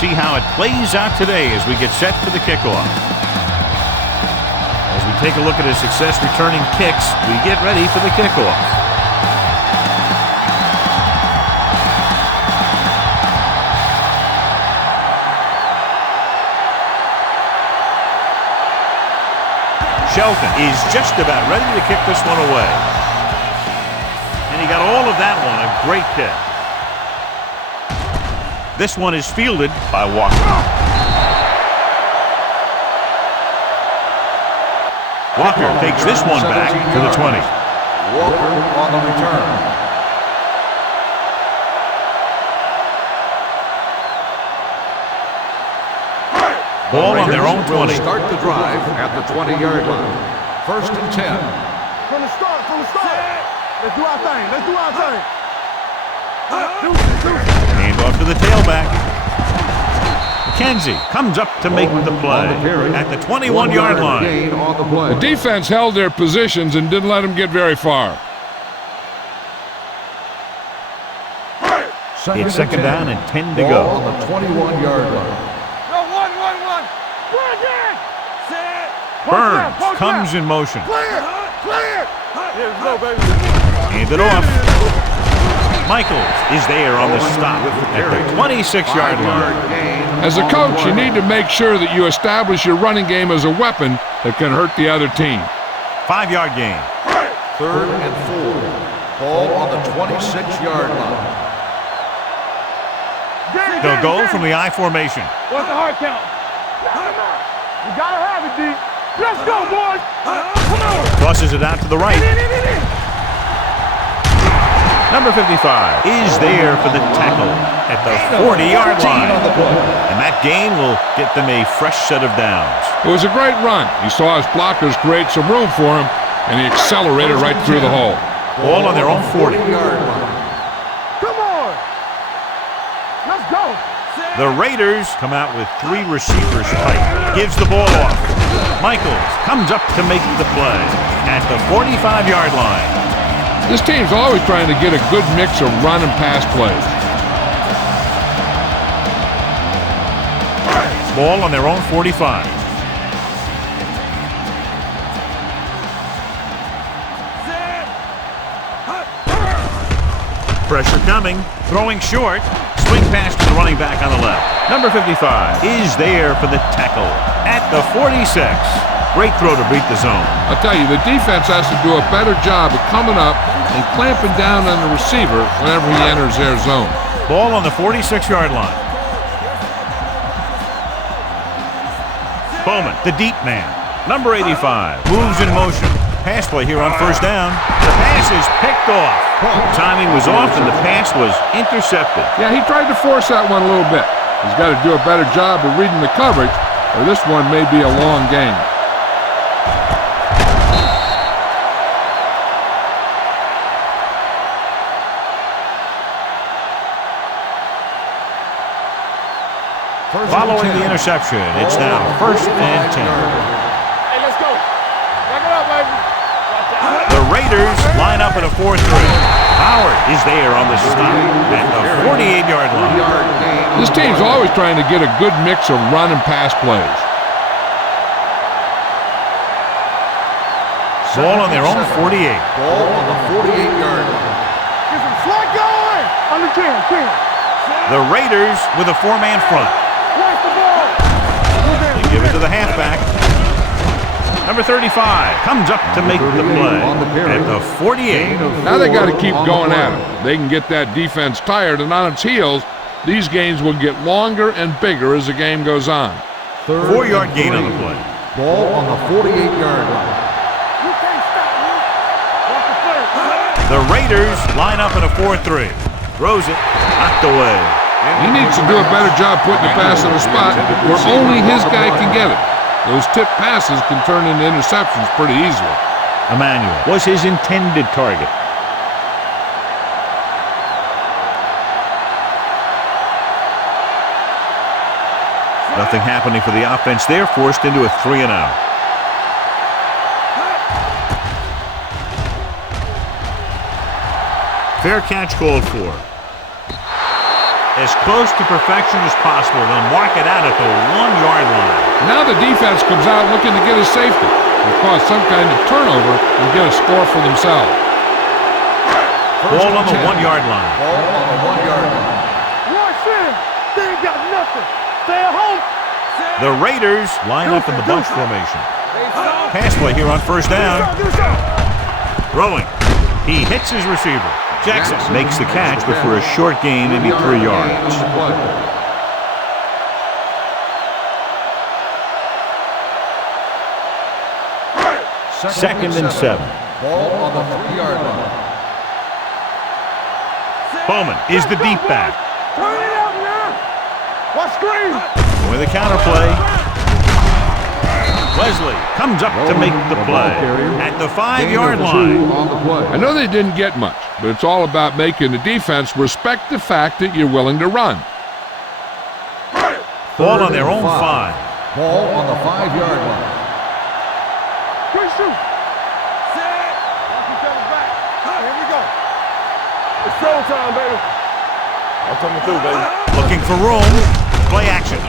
see how it plays out today as we get set for the kickoff. As we take a look at his success returning kicks, we get ready for the kickoff. Shelton is just about ready to kick this one away. And he got all of that one, a great kick. This one is fielded by Walker. Walker takes this one back to the 20. Walker on the return. Ball on their own 20. Start the drive at the 20-yard line. 1st and 10. From the start. Let's do our thing. Hand off to the tailback. McKenzie comes up to make the play at the 21-yard line. The defense held their positions and didn't let them get very far. It's 2nd down and 10 to go. On the 21-yard line. Burns comes in motion. Clear! Hand it off. Michaels is there on the stop at the 26-yard line. As a coach, you need to make sure that you establish your running game as a weapon that can hurt the other team. 5-yard gain. 3rd and 4. Ball on the 26-yard line. They'll go from the I formation. What's the hard count? You gotta have it, D. Let's go, boys! Come on! Crosses it out to the right. Number 55 is there for the tackle at the 40-yard line. And that gain will get them a fresh set of downs. It was a great run. He saw his blockers create some room for him, and he accelerated right through the hole. Ball on their own 40. Come on! Let's go! The Raiders come out with 3 receivers tight. Gives the ball off. Michaels comes up to make the play at the 45-yard line. This team's always trying to get a good mix of run and pass plays. Ball on their own 45. Pressure coming. Throwing short. Swing pass to the running back on the left. Number 55 is there for the tackle at the 46. Great throw to beat the zone. I'll tell you, the defense has to do a better job of coming up and clamping down on the receiver whenever he enters their zone. Ball on the 46-yard line. Bowman, the deep man. Number 85 moves in motion. Pass play here on 1st down. The pass is picked off. Timing was off and the pass was intercepted. Yeah, he tried to force that one a little bit. He's got to do a better job of reading the coverage, or this one may be a long game. Following the interception, it's now 1st and 10. Hey, let's go. Back it up, baby. The Raiders line up at a 4-3. Howard is there on the stop at the 48-yard line. This team's always trying to get a good mix of run and pass plays. Ball on their own 48. Ball on the 48-yard line. Get some slot going. On the 10. The Raiders with a 4-man front. Watch the ball. They give it to the halfback. Number 35 comes up to make the play at the 48. Now they got to keep going at it. They can get that defense tired and on its heels. These games will get longer and bigger as the game goes on. 4-yard gain on the play. Ball on the 48-yard line. You can't stop me. Watch the play. The Raiders line up in a 4-3. Throws it, knocked away. He needs to do a better job putting the pass in a spot where only his guy can get it. Those tip passes can turn into interceptions pretty easily. Emmanuel was his intended target. Nothing happening for the offense there, forced into a 3-and-out. Fair catch called for. As close to perfection as possible. They'll mark it out at the 1-yard line. Now the defense comes out looking to get a safety and cause some kind of turnover and get a score for themselves. Ball on the 1-yard line. Ball on the 1-yard line. Rush in. They ain't got nothing. Stay at home. The Raiders line up in the bunch formation. Pass play here on first down. Throwing. He hits his receiver. Jackson makes the catch, but for a short gain, maybe 3 yards. Second and 7. Ball on the 3-yard line. Bowman is the deep back. Turn it out now. Watch screen. With a counter play. Wesley comes up to make the play at the 5-yard line. I know they didn't get much, but it's all about making the defense respect the fact that you're willing to run. Ball on their own 5. Ball on the 5-yard line. Good shoot. Set. Watch each other back. Here we go. It's showtime, baby. I'm coming through, baby. Looking for room. Play action.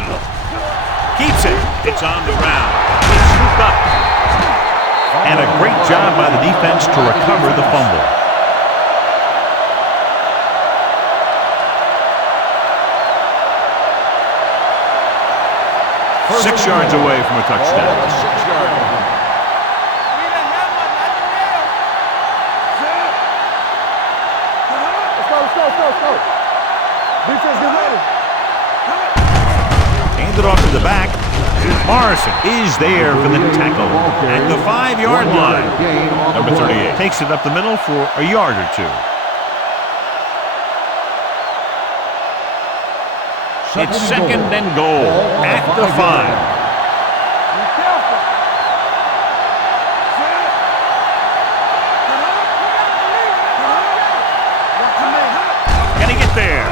Keeps it. It's on the ground. It's scooped up. And a great job by the defense to recover the fumble. Six yards away from a touchdown. Ball on the 6-yard line. Let's go. Defense, get ready. Handed off to the back. Morrison is there for the tackle at the 5-yard line. Number 38 takes it up the middle for a yard or 2. It's second and goal at the 5. Be careful. Can he get there?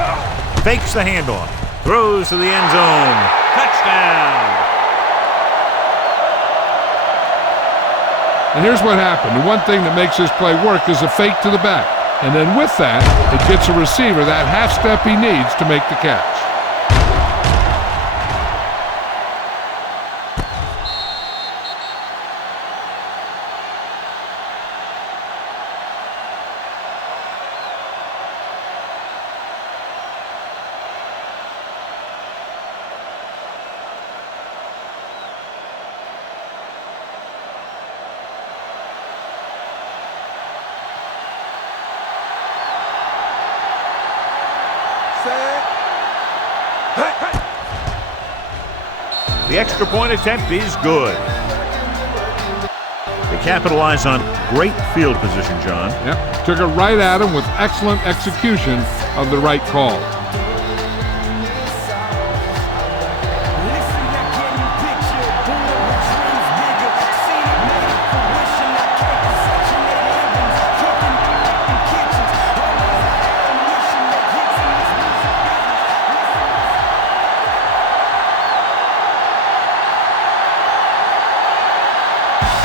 Fakes the handoff. Throws to the end zone. Touchdown. And here's what happened. The one thing that makes this play work is a fake to the back. And then with that, it gets a receiver that half step he needs to make the catch. The extra point attempt is good. They capitalize on great field position, John. Yep, took it right at him with excellent execution of the right call.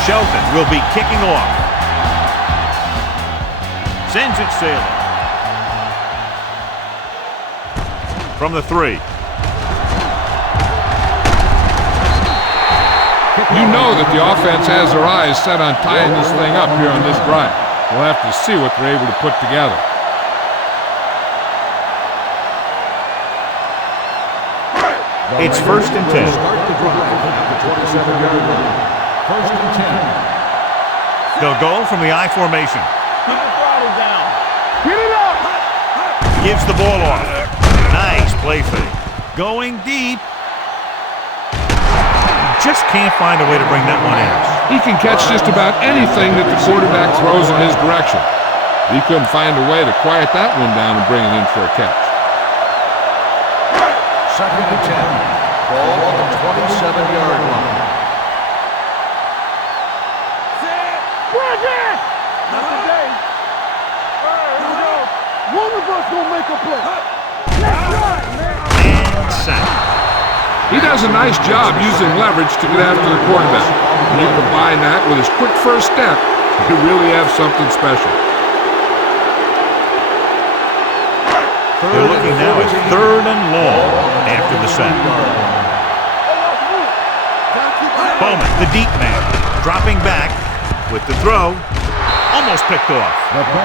Shelton will be kicking off. Sends it sailing. From the 3. You know that the offense has their eyes set on tying this thing up here on this drive. We'll have to see what they're able to put together. It's first and 10. Start the drive at the 27-yard line. First and 10. They'll go from the I formation. Keep the throttle down. Get it up. Gives the ball off. Nice play fake. Going deep. Just can't find a way to bring that one in. He can catch just about anything that the quarterback throws in his direction. He couldn't find a way to quiet that one down and bring it in for a catch. Second and 10. Ball on the 27-yard line. Not today. All right, here we go. One of us gonna make a play. Let's run, man. And sack. He does a nice job using leverage to get after the quarterback. When you combine that with his quick first step, you really have something special. They're looking now at 3rd sack. Bowman, the deep man, dropping back with the throw. Almost picked off.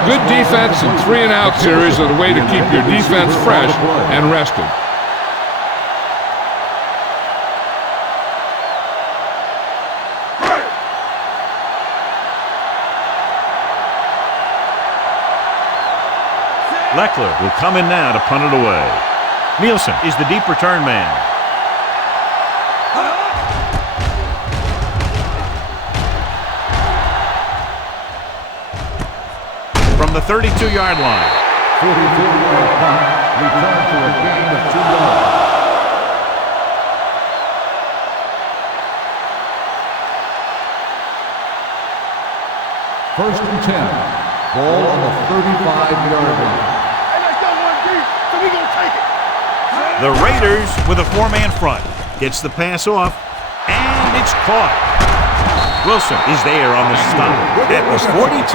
Good defense and 3-and-out series are the way to keep your defense fresh and rested. Leckler will come in now to punt it away. Nielsen is the deep return man. From the 32-yard line. 44-yard punt, return for a gain of 2 yards. First and 10. Ball on the 35-yard line. Hey, let's go 1 deep, so we gonna take it. The Raiders with a 4-man front. Gets the pass off, and it's caught. Wilson is there on the stop. That was 42.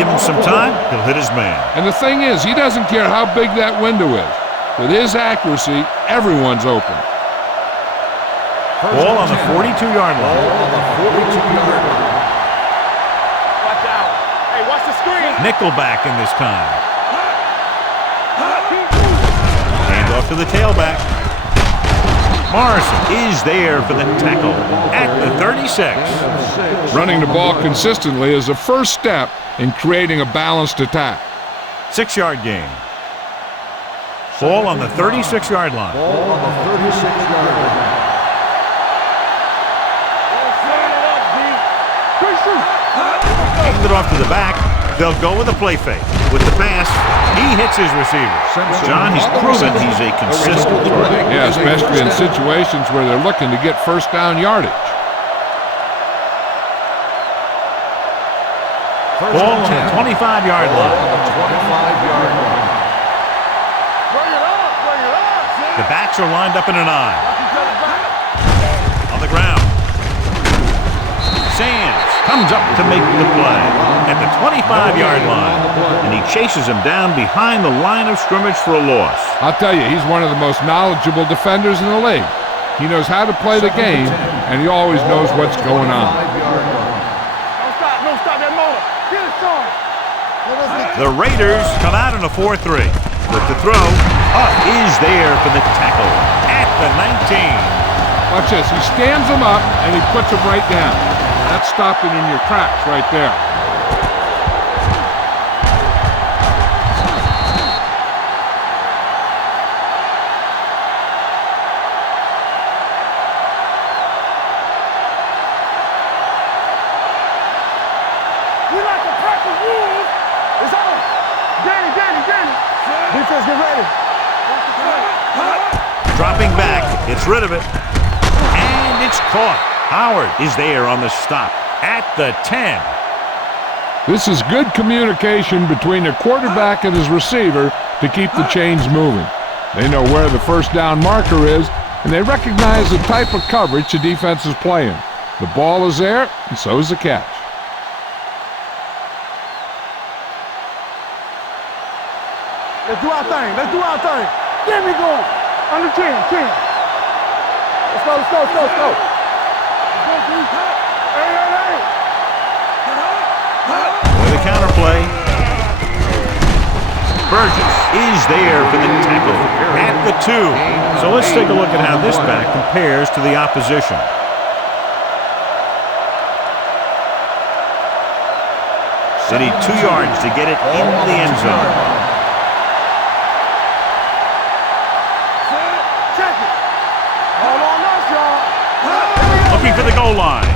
Give him some time, he'll hit his man. And the thing is, he doesn't care how big that window is. With his accuracy, everyone's open. Ball on the 42-yard line. Ball on the 42-yard line. Watch out. Hey, watch the screen. Nickelback in this time. Hand off to the tailback. Morrison is there for the tackle at the 36. Running the ball consistently is the first step in creating a balanced attack. 6-yard gain. Ball on the 36-yard line. Ball on the 36-yard line. Hand it off to the back. They'll go with a play fake. With the pass, he hits his receiver. John, he's proven he's a consistent target. Yeah, especially in situations where they're looking to get first down yardage. Ball on the 25-yard line. The backs are lined up in an eye. On the ground. Sands comes up to make the play at the 25-yard line, and he chases him down behind the line of scrimmage for a loss. I'll tell you, he's one of the most knowledgeable defenders in the league. He knows how to play the game, and he always knows what's going on. Don't stop that motor. Get it started. The Raiders come out in a 4-3. With the throw, Huff is there for the tackle at the 19. Watch this. He stands him up, and he puts him right down. That's stopping in your tracks right there. We like to practice rules. It's on. Danny. Defense, get ready. Dropping back, gets rid of it, and it's caught. Howard is there on the stop at the 10. This is good communication between the quarterback and his receiver to keep the chains moving. They know where the first down marker is, and they recognize the type of coverage the defense is playing. The ball is there, and so is the catch. Let's do our thing. Get me going. Under 10. Let's go. Hey. With a counterplay, Burgess is there for the tackle at the 2. So let's take a look at how this back compares to the opposition. They need 2 yards to get it into the end zone. Looking for the goal line.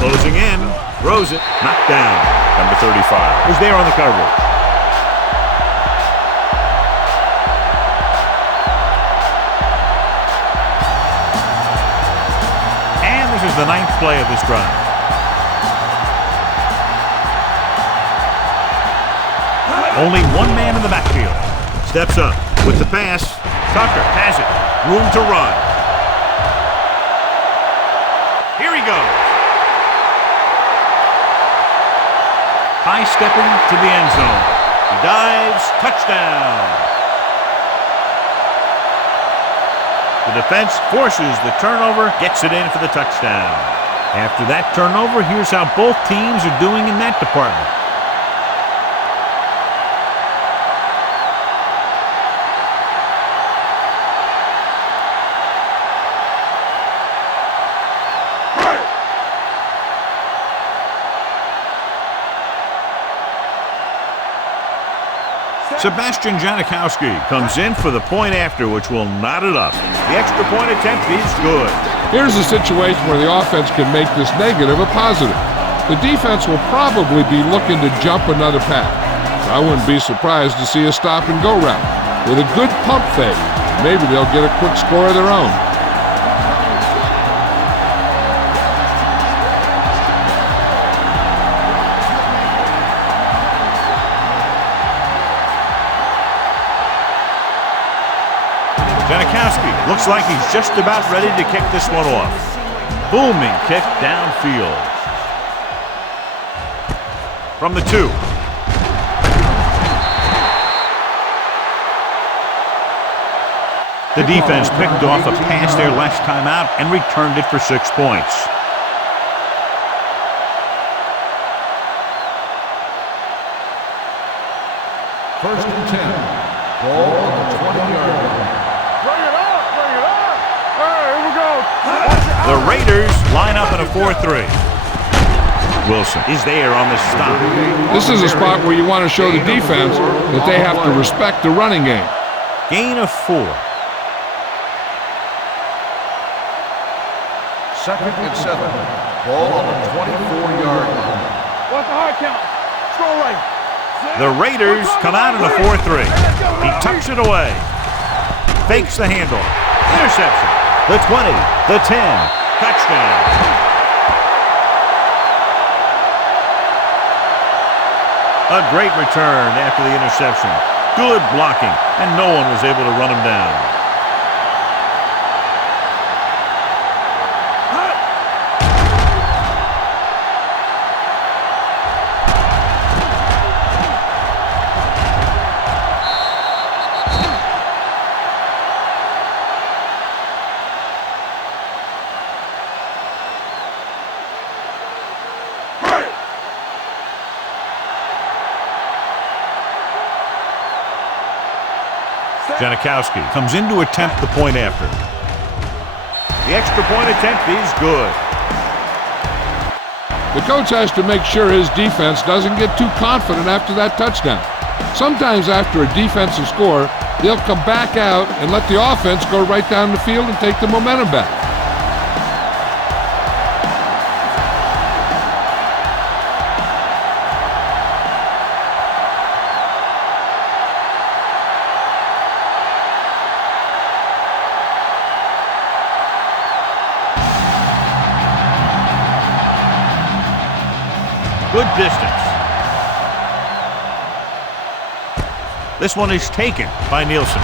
Closing in. Throws it. Knocked down. Number 35 was there on the coverage. And this is the 9th play of this drive. Only one man in the backfield. Steps up with the pass. Tucker has it. Room to run. Here he goes. High stepping to the end zone. He dives. Touchdown. The defense forces the turnover, gets it in for the touchdown. After that turnover, here's how both teams are doing in that department. Sebastian Janikowski comes in for the point after, which will knot it up. The extra point attempt is good. Here's a situation where the offense can make this negative a positive. The defense will probably be looking to jump another pass. So I wouldn't be surprised to see a stop-and-go route. With a good pump fake, maybe they'll get a quick score of their own. Janikowski looks like he's just about ready to kick this one off. Booming kick downfield. From the 2. The defense picked off a pass their last time out and returned it for 6 points. First and 10. Ball on the 20-yard line. Bring it up, bring it up. All right, here we go. The Raiders line up in a 4-3. Wilson is there on the stop. This is a spot where you want to show the defense that they have to respect the running game. Gain of 4. Second and 7. Ball on the 24-yard line. What's the hard count? Scroll right. The Raiders come out in a 4-3. He tucks it away. Fakes the handoff. Interception. The 20. The 10. Touchdown. A great return after the interception. Good blocking, and no one was able to run him down. Janikowski comes in to attempt the point after. The extra point attempt is good. The coach has to make sure his defense doesn't get too confident after that touchdown. Sometimes after a defensive score, they'll come back out and let the offense go right down the field and take the momentum back. Good distance. This one is taken by Nielsen.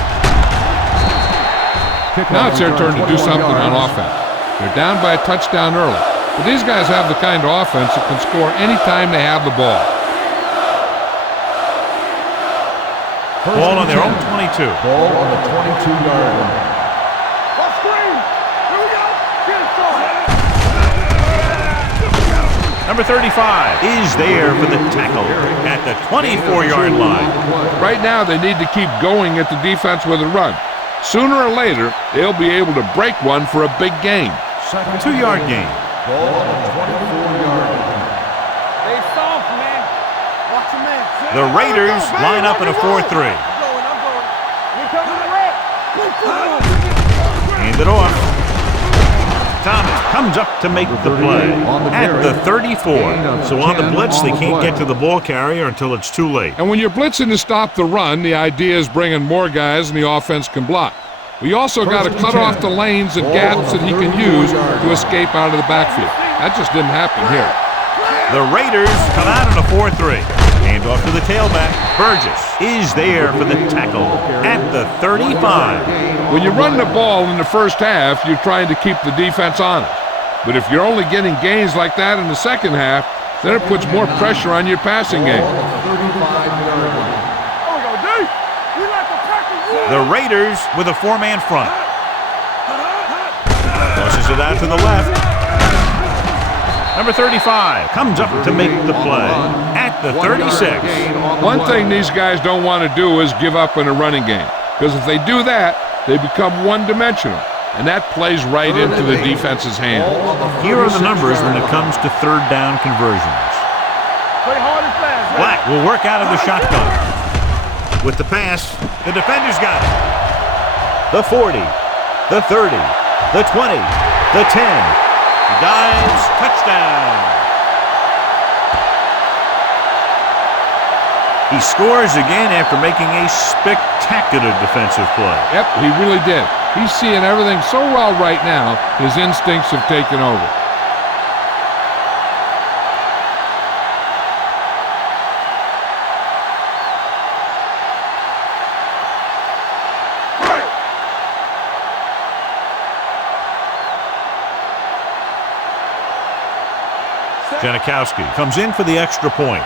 Now it's their turn to do something on offense. They're down by a touchdown early, but these guys have the kind of offense that can score anytime they have the ball. Ball on their own 22. Ball on the 22-yard line. Off screen. Here we go. Get it started. Number 35 is there for the tackle at the 24-yard line. Right now, they need to keep going at the defense with a run. Sooner or later, they'll be able to break one for a big gain. 2-yard gain. Ball on the 24-yard line. Stay soft, man. Watch your man. The Raiders line up in a 4-3. I'm going. You coming to the red. Hand it off. Thomas comes up to make the play at the 34. So on the blitz, they can't get to the ball carrier until it's too late. And when you're blitzing to stop the run, the idea is bringing more guys and the offense can block. We also got to cut off the lanes and gaps that he can use to escape out of the backfield. That just didn't happen here. The Raiders come out in a 4-3. Hand off to the tailback. Burgess is there for the tackle at the 35. When you run the ball in the first half, you're trying to keep the defense honest. But if you're only getting gains like that in the second half, then it puts more pressure on your passing game. The Raiders with a 4-man front. Tosses it out to the left. Number 35 comes up to make the play at the 36. One thing these guys don't want to do is give up in a running game, because if they do that, they become one-dimensional, and that plays right into the defense's hand. Here are the numbers when it comes to third down conversions. Black will work out of the shotgun. With the pass, the defender's got it. The 40, the 30, the 20, the 10. He dives, touchdown. He scores again after making a spectacular defensive play. Yep, he really did. He's seeing everything so well right now, his instincts have taken over. Janikowski comes in for the extra point.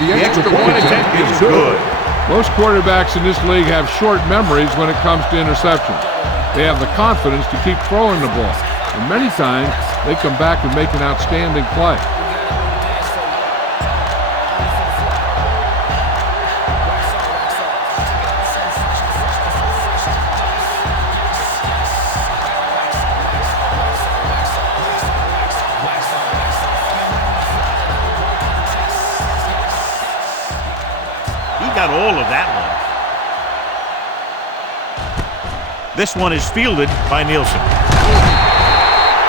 The extra point attempt is good. Most quarterbacks in this league have short memories when it comes to interceptions. They have the confidence to keep throwing the ball, and many times they come back and make an outstanding play. Got all of that one. This one is fielded by Nielsen.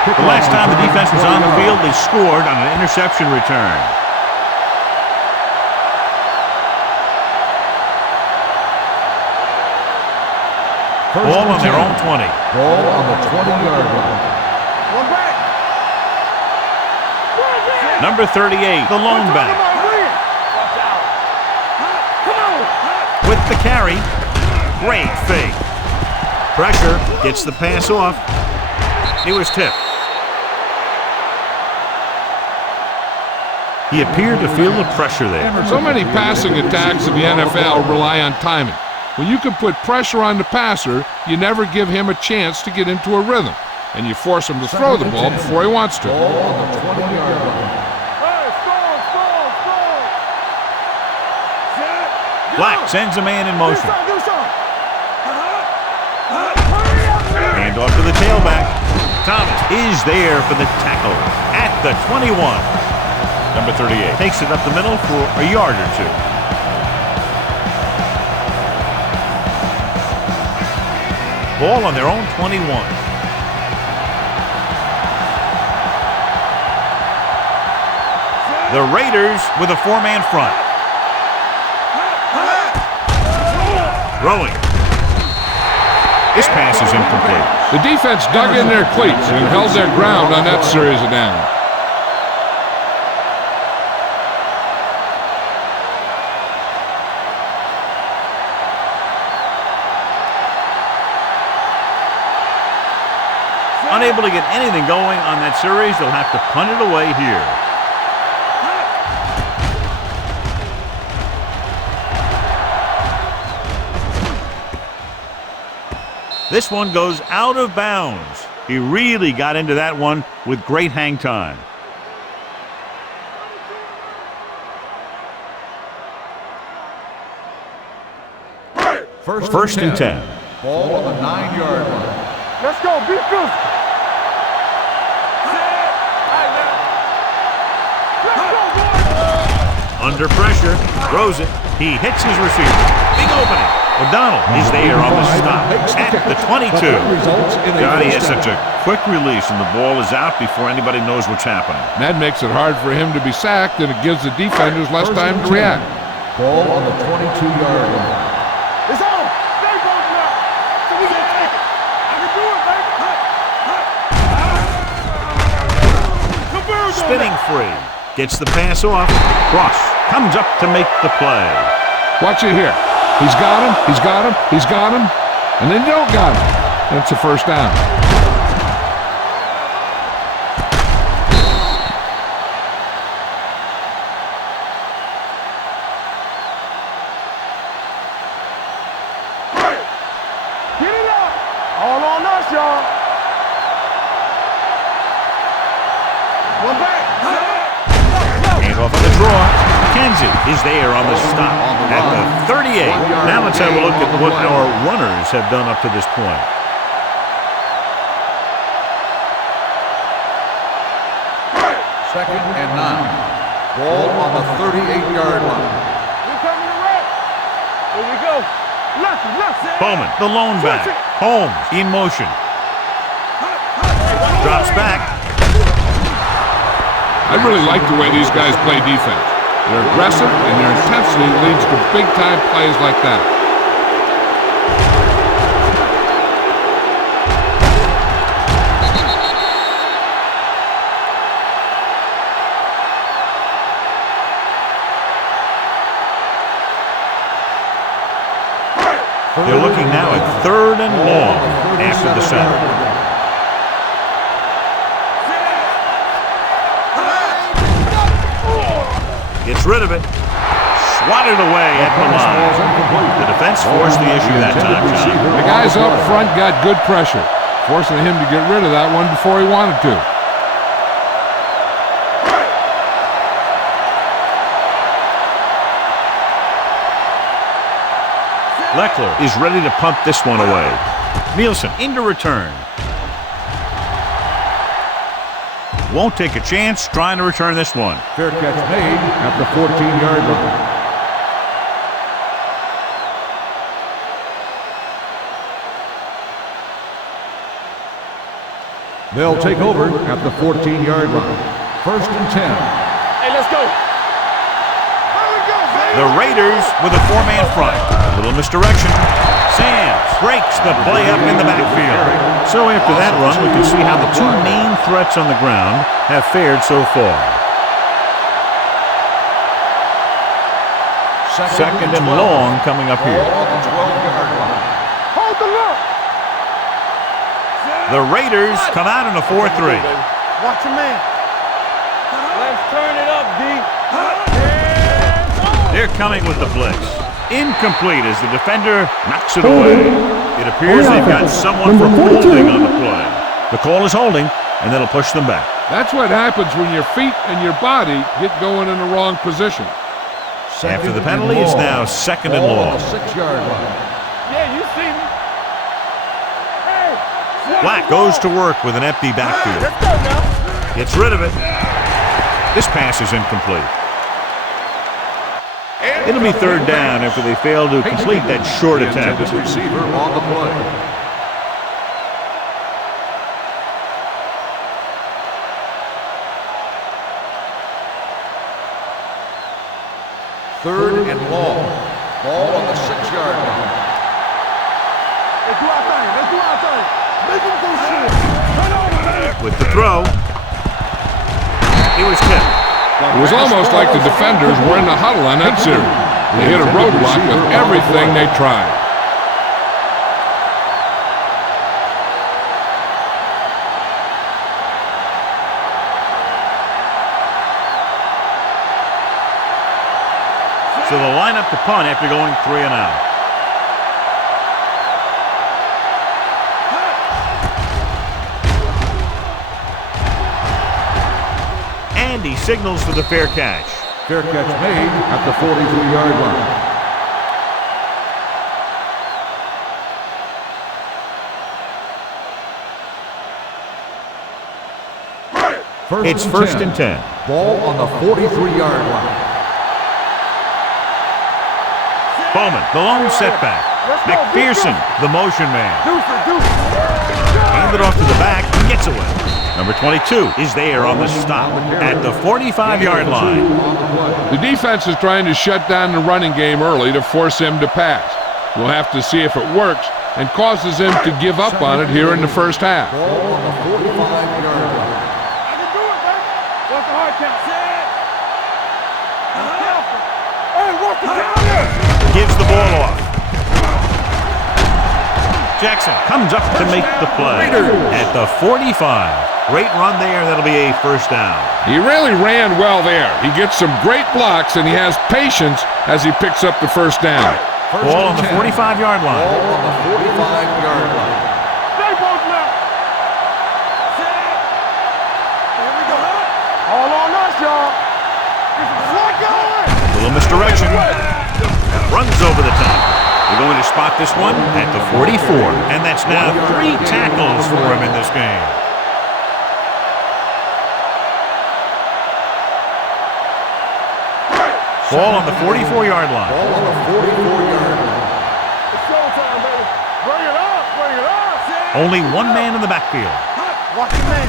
The last time the defense was on the field, they scored on an interception return. Ball on their own 20. Ball on the 20-yard line. Number 38, the lone back. With the carry, great fake. Pressure, gets the pass off. He was tipped. He appeared to feel the pressure there. So many passing attacks in the NFL rely on timing. When you can put pressure on the passer, you never give him a chance to get into a rhythm, and you force him to throw the ball before he wants to. Ball on the 20-yard line. Black sends a man in motion. Hand off to the tailback. Thomas is there for the tackle at the 21. Number 38 takes it up the middle for a yard or two. Ball on their own 21. The Raiders with a four-man front. Throwing. This pass is incomplete. The defense dug in their cleats and held their ground on that series of downs. Unable to get anything going on that series, they'll have to punt it away here. This one goes out of bounds. He really got into that one with great hang time. First and 10. Ball on the 9-yard line. Let's go, be physical. Under pressure, throws it. He hits his receiver. Big opening. O'Donnell is there on the stop at the 22. God, he has such a quick release, and the ball is out before anybody knows what's happening. That makes it hard for him to be sacked, and it gives the defenders less time to react. Ball on the 22-yard line. It's on. Stay both now. So we can take it. I can do it, baby. Spinning free. Gets the pass off. Cross comes up to make the play. Watch it here. He's got him, he's got him, he's got him, and then you don't got him. That's a first down. All on us, y'all. One back. Hands off on the draw. Kenzie is there on the stop at the 38. Now let's have a look at what our runners have done up to this point. Second and 9. Ball on the 38-yard line. We're coming to right. Here we go. Left. Bowman, the lone back. Holmes in motion. Drops back. I really like the way these guys play defense. They're aggressive, and their intensity leads to big-time plays like that. They're looking now at 3rd and long after the sack. Gets rid of it. Swatted away at the line. The defense forced the issue that time, John. The guys up front got good pressure, forcing him to get rid of that one before he wanted to. Leckler is ready to punt this one away. Nielsen into return. Won't take a chance trying to return this one. Fair catch made at the 14-yard line. They'll take over at the 14-yard line. 1st and 10. Hey, let's go. Here we go, baby. The Raiders with a 4-man front. A little misdirection. Samms breaks the play up in the backfield. So after that run, we can see how the two main threats on the ground have fared so far. Second and long coming up here. On the 12-yard line. Hold the look. The Raiders come out in a 4-3. Watch your man. Let's turn it up, D. They're coming with the blitz. Incomplete as the defender knocks it away. It appears they've got someone from holding on the play. The call is holding, and that'll push them back. That's what happens when your feet and your body get going in the wrong position. After the penalty, it's now 2nd and long. 6-yard line. Yeah, you see me. Hey. Black goes to work with an empty backfield. Let's go now. Gets rid of it. This pass is incomplete. It'll be 3rd down after they fail to complete that short attempt. Receiver on the play. Third and long. Ball on the 6-yard line. Let's do our thing. Make him do shit. Turn over, man. With the throw, he was tipped. It was almost like the defenders were in the huddle on that series. They hit a roadblock with everything they tried. So they'll line up to punt after going 3 and out. And he signals for the fair catch. Fair catch made at the 43-yard line. It's 1st and 10. Ball on the 43-yard line. Bowman, the lone setback. McPherson, the motion man. Handed off to the back, gets away. Number 22 is there on the stop at the 45-yard line. The defense is trying to shut down the running game early to force him to pass. We'll have to see if it works and causes him to give up on it here in the first half. Ball on the 45-yard line. I can do it, baby. What's the hard count? Hey, what's the count? Gives the ball off. Jackson comes up to make the play at the 45. Great run there. That'll be a 1st down. He really ran well there. He gets some great blocks, and he has patience as he picks up the 1st down. Ball on the 45-yard line. Ball on the 45-yard line. Little misdirection. Runs over the top. We're going to spot this one at the 44. And that's now 3 tackles for him in this game. Ball on the 44-yard line. Ball on the 44-yard line. It's showtime, baby. Bring it up, bring it up. Only one man in the backfield. Watch your man.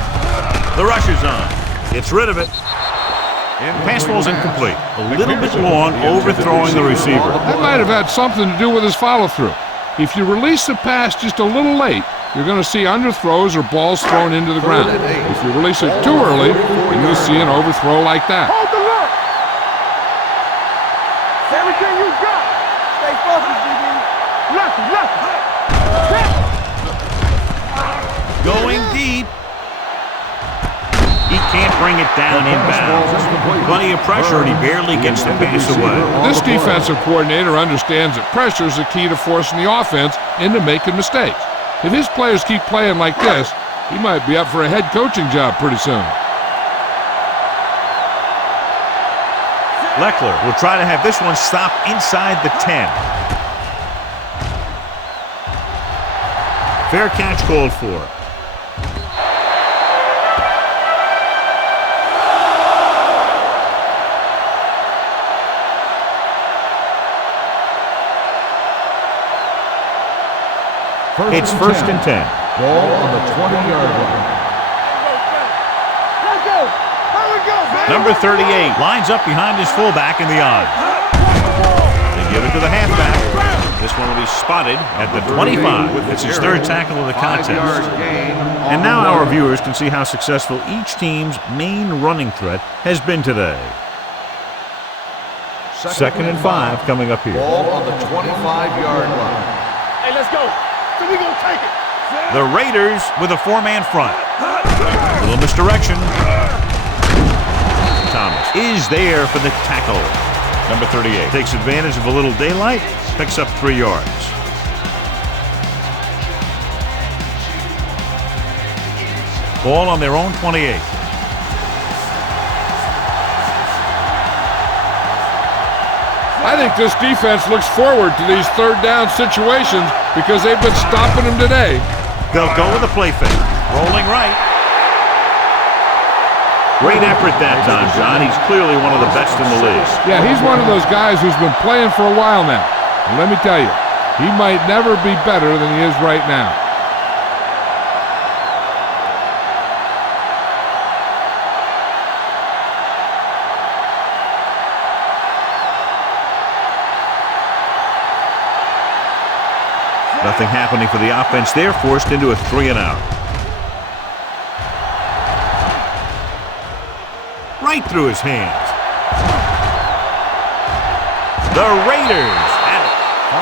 The rush is on. Gets rid of it. Pass ball's incomplete. A little bit long, overthrowing the receiver. That might have had something to do with his follow-through. If you release the pass just a little late, you're going to see underthrows or balls thrown into the ground. If you release it too early, you're going to see an overthrow like that. Hold the look. Everything you got. Stay focused, DB. Left. Going deep. He can't bring it down inbounds. Plenty of pressure, and he barely gets the pass away. This defensive coordinator understands that pressure is the key to forcing the offense into making mistakes. If his players keep playing like this, he might be up for a head coaching job pretty soon. Leckler will try to have this one stop inside the 10. Fair catch called for. It's first and 10. Ball on the 20-yard line. Let's go. Here we go, baby. Number 38 lines up behind his fullback in the odd. They give it to the halfback. This one will be spotted at the 25. It's his third tackle of the contest. And now our viewers can see how successful each team's main running threat has been today. Second and 5 coming up here. Ball on the 25-yard line. Hey, let's go. So we gonna take it. The Raiders with a 4-man front. Little misdirection. Thomas is there for the tackle. Number 38 takes advantage of a little daylight, picks up 3 yards. Ball on their own 28. I think this defense looks forward to these third down situations because they've been stopping them today. They'll go with a play fake. Rolling right. Great effort that time, John. He's clearly one of the best in the league. Yeah, he's one of those guys who's been playing for a while now. And let me tell you, he might never be better than he is right now. Nothing happening for the offense. They're forced into a 3-and-out. Right through his hands. The Raiders have it.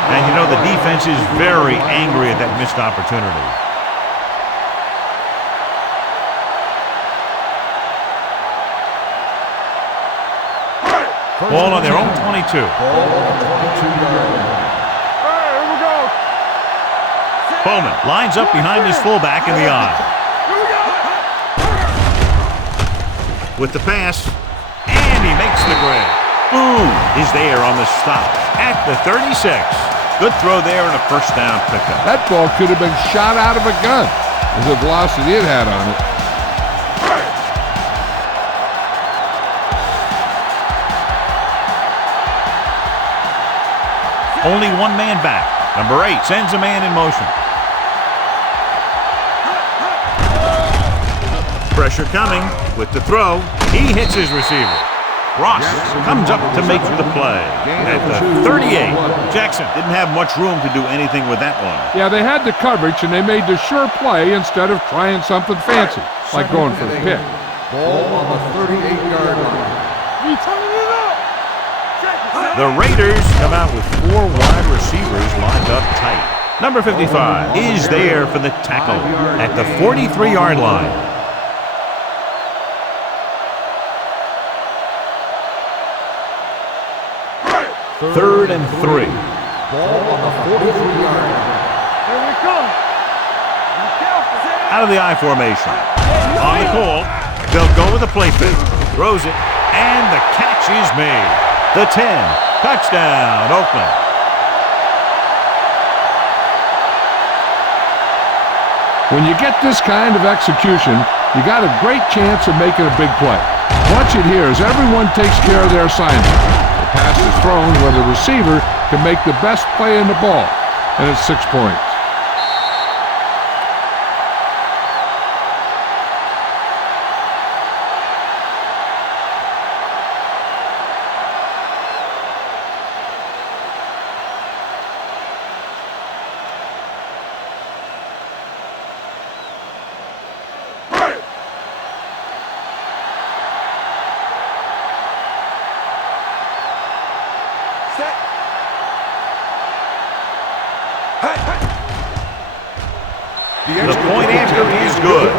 And you know the defense is very angry at that missed opportunity. Ball on their own 22. Ball on the 22-yard line. Bowman lines up behind his fullback in the odd. With the pass, and he makes the grab. Boom is there on the stop at the 36. Good throw there and a first down pickup. That ball could have been shot out of a gun with the velocity it had on it. Only one man back. Number 8 sends a man in motion. Pressure coming with the throw. He hits his receiver. Ross comes up to make the play at the 38. Jackson didn't have much room to do anything with that one. Yeah, they had the coverage, and they made the sure play instead of trying something fancy, like going for the pick. Ball on the 38-yard line. We turning it up. The Raiders come out with 4 wide receivers lined up tight. Number 55 is there for the tackle at the 43-yard line. Third and 3. Ball on the 43-yard line. Here we come. Out of the I formation. On the call, they'll go with a play fake. Throws it, and the catch is made. The 10. Touchdown, Oakland. When you get this kind of execution, you got a great chance of making a big play. Watch it here as everyone takes care of their assignment. The pass is thrown where the receiver can make the best play in the ball, and it's 6 points. The point after is good.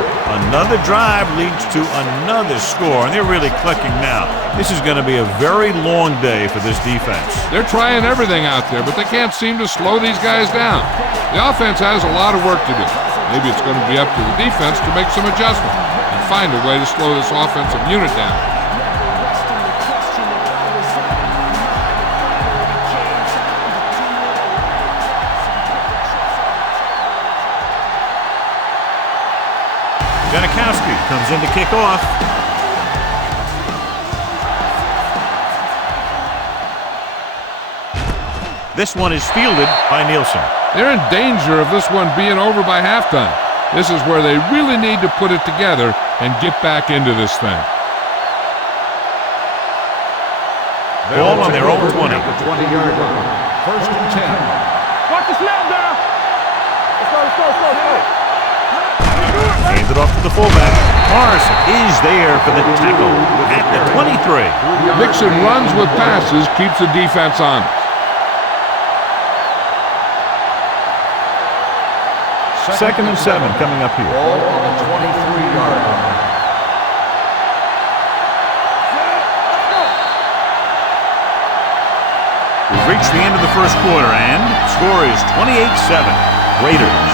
Another drive leads to another score, and they're really clicking now. This is going to be a very long day for this defense. They're trying everything out there, but they can't seem to slow these guys down. The offense has a lot of work to do. Maybe it's going to be up to the defense to make some adjustments and find a way to slow this offensive unit down. Janikowski comes in to kick off. This one is fielded by Nielsen. They're in danger of this one being over by halftime. This is where they really need to put it together and get back into this thing. Ball on their own 20. At the 20-yard line. First and 10. Watch the snap down. Let's go. Hands it off to the fullback. Morrison is there for the tackle at the 23. Mixing runs with passes keeps the defense honest. Second and 7 coming up here. Ball on the 23-yard line. We've reached the end of the first quarter, and score is 28-7. Raiders.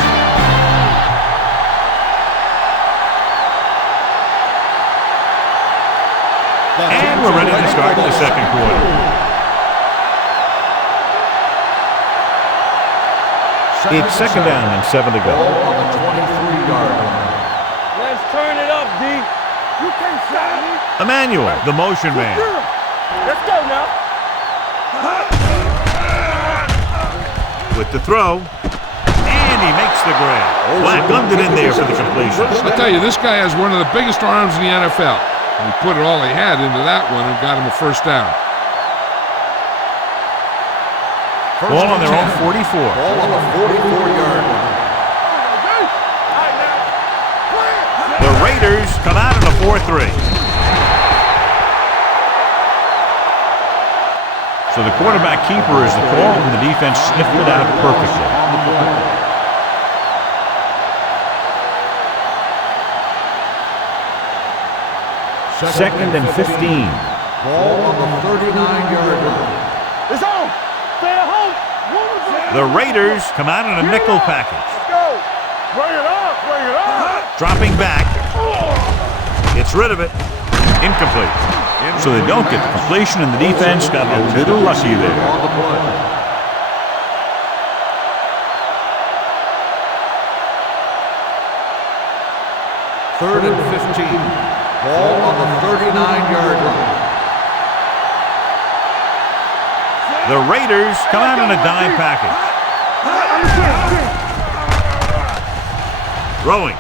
And we're ready to start the second quarter. It's second down and 7 to go. Ball on the 23-yard line. Let's turn it up, D. You can't stop me. Emmanuel, the motion man. Let's go now. With the throw. And he makes the grab. Black gunned it in there for the completion. I tell you, this guy has one of the biggest arms in the NFL. And he put it all he had into that one and got him a first down. Ball on their own 44. Ball on the 44-yard line. The Raiders come out in a 4-3. So the quarterback keeper is the call, and the defense sniffed it out perfectly. Second and 15. Ball on the 39-yard line. It's on. Stay at home. The Raiders come out in a nickel package. Let's go. Bring it up. Bring it up. Dropping back. Gets rid of it. Incomplete. So they don't get the completion, and the defense got a little lucky there. On the play. Third and 15. Ball on the 39-yard line. The Raiders come out in a dime package. Throwing.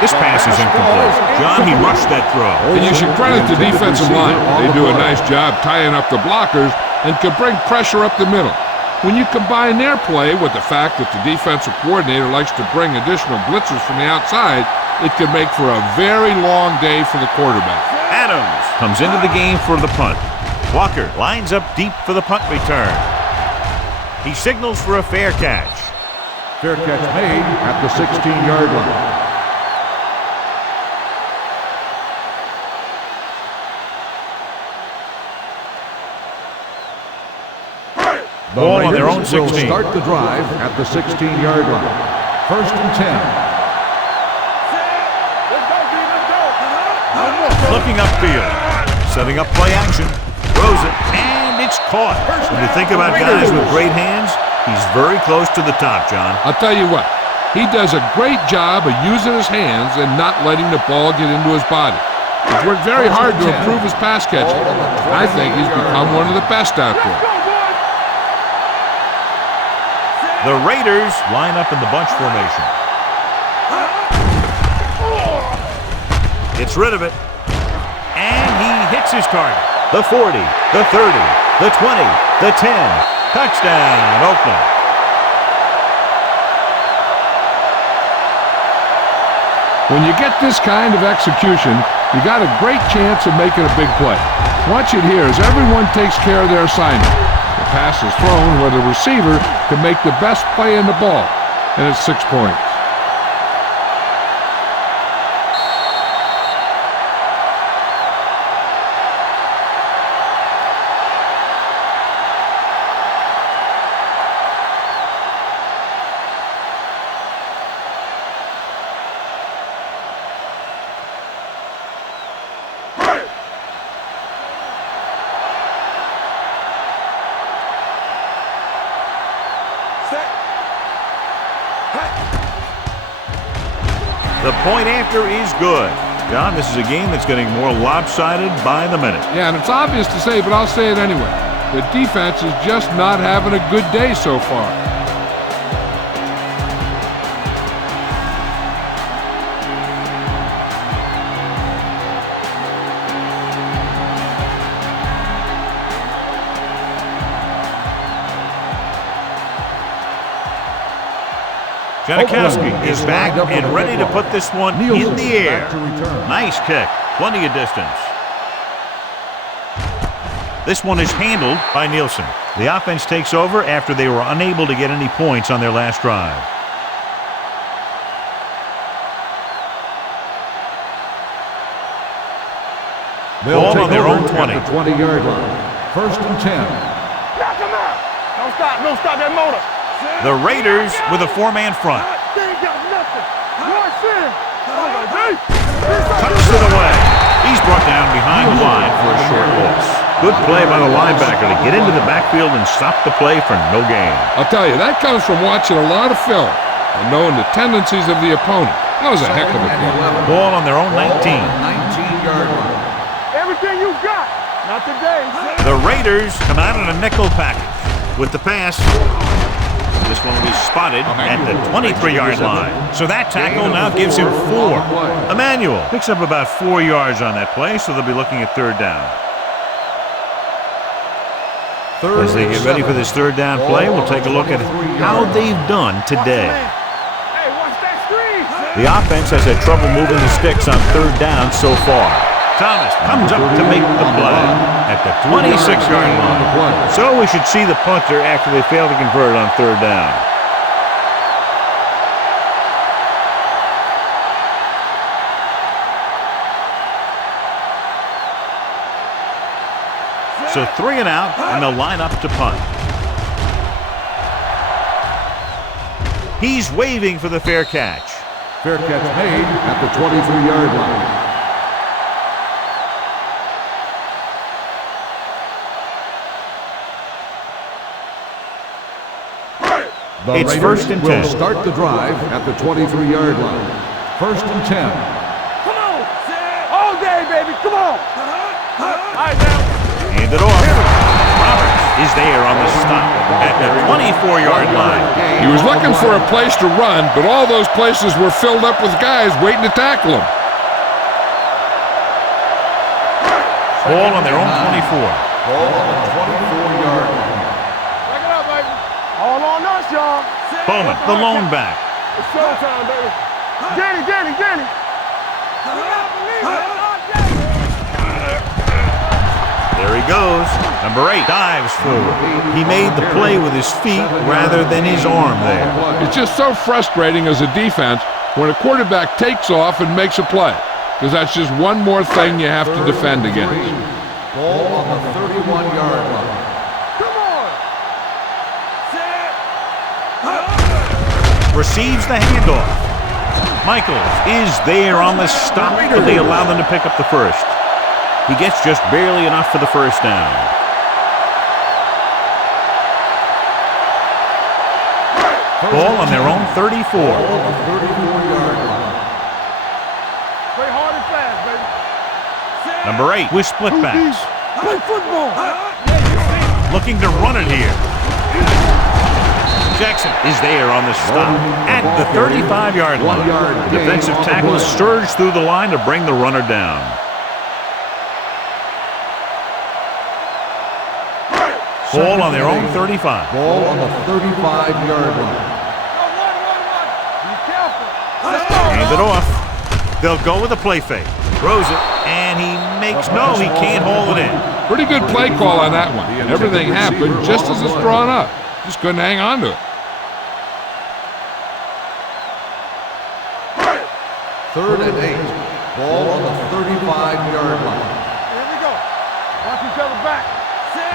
This pass is incomplete. John, he rushed that throw. And you should credit the defensive line. They do a nice job tying up the blockers and can bring pressure up the middle. When you combine their play with the fact that the defensive coordinator likes to bring additional blitzers from the outside, it can make for a very long day for the quarterback. Adams comes into the game for the punt. Walker lines up deep for the punt return. He signals for a fair catch. Fair catch made at the 16-yard line. Ball on their own 16. Will start the drive at the 16-yard line. First and 10. Looking upfield. Setting up play action. Throws it, and it's caught. When you think about guys with great hands, he's very close to the top, John. I'll tell you what, he does a great job of using his hands and not letting the ball get into his body. He's worked very hard to improve his pass catching. I think he's become one of the best out there. The Raiders line up in the bunch formation. Gets rid of it. And he hits his target. The 40, the 30, the 20, the 10. Touchdown, Oakland. When you get this kind of execution, you got a great chance of making a big play. Watch it here as everyone takes care of their assignment. The pass is thrown where the receiver can make the best play in the ball, and it's 6 points. The point after is good. John, this is a game that's getting more lopsided by the minute. Yeah, and it's obvious to say, but I'll say it anyway. The defense is just not having a good day so far. Janikowski is back and ready to put this one in the air. Nice kick. Plenty of distance. This one is handled by Nielsen. The offense takes over after they were unable to get any points on their last drive. They'll Ball on their own 20. At the 20-yard line. First and 10. Knock him out. Don't stop that motor. The Raiders with a four-man front. They ain't got nothing. Watch him. Tucks it away. He's brought down behind the line for a short loss. Good play by the linebacker to get into the backfield and stop the play for no gain. I'll tell you, that comes from watching a lot of film and knowing the tendencies of the opponent. That was a heck of a play. Ball on their own 19. 19-yard line. Everything you got. Not today. The Raiders come out in a nickel package with the pass. This one will be spotted at the 23-yard line. So that tackle now gives him 4. Emmanuel picks up about 4 yards on that play, so they'll be looking at third down. As they get ready for this third down play, we'll take a look at how they've done today. Hey, watch that screen. The offense has had trouble moving the sticks on third down so far. Thomas comes up to make the play at the 26-yard line. So we should see the punter after they fail to convert on third down. So 3 and out, and they'll line up to punt. He's waving for the fair catch. Fair catch made at the 23-yard line. The It's Raiders first and 10. will start the drive at the 23-yard line. First and 10. Come on. All day, baby. Come on. All right, now. Hand it off. Roberts is there on the stop at the 24-yard line. He was looking for a place to run, but all those places were filled up with guys waiting to tackle him. Ball on their own 24. Ball on the 24-yard line. Back it up, baby. All on us, y'all. Bowman, the lone back. It's showtime, baby. Danny. There he goes. Number 8 dives forward. He made the play with his feet rather than his arm there. It's just so frustrating as a defense when a quarterback takes off and makes a play, because that's just one more thing you have to defend against. Ball on the 31-yard line. Come on. Receives the handoff. Michaels is there on the stop, but they allow them to pick up the first. He gets just barely enough for the first down. Ball on their own 34. Play hard and fast, baby. Number 8 with split backs. Play football. Looking to run it here. Jackson is there on the stop at the 35-yard line. The defensive tackle surged through the line to bring the runner down. Ball on their own 35. Ball on the 35-yard line. Hand it off. They'll go with a play fake. Throws it, and he makes no, he can't hold it in. Pretty good play call on that one. Everything happened just as it's drawn up. Just couldn't hang on to it. 3rd and 8. Ball on the 35-yard line. Here we go. Watch each other back.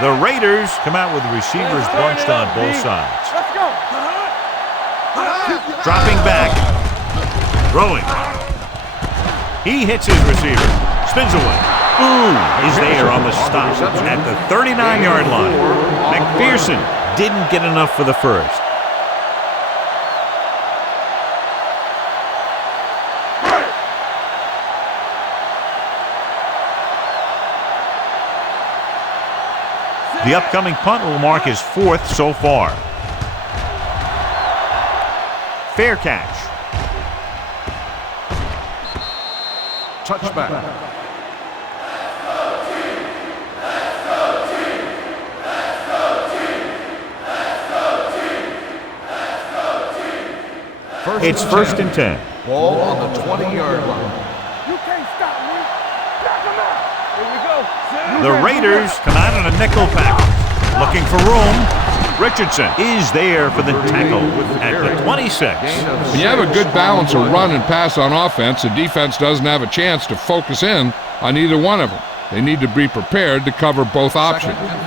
The Raiders come out with the receivers bunched on both sides. Let's go. Dropping back. Throwing. He hits his receiver. Spins away. Boom is there on the stop at the 39-yard line. McPherson didn't get enough for the first. The upcoming punt will mark his 4th so far. Fair catch. Touchback. It's 1st and 10. Ball on the 20-yard line. You can't stop me. Knock him out. Here we go. The Raiders come out in a nickel package. Looking for room. Richardson is there for the tackle at the 26. When you have a good balance of run and pass on offense, the defense doesn't have a chance to focus in on either one of them. They need to be prepared to cover both options. 2nd and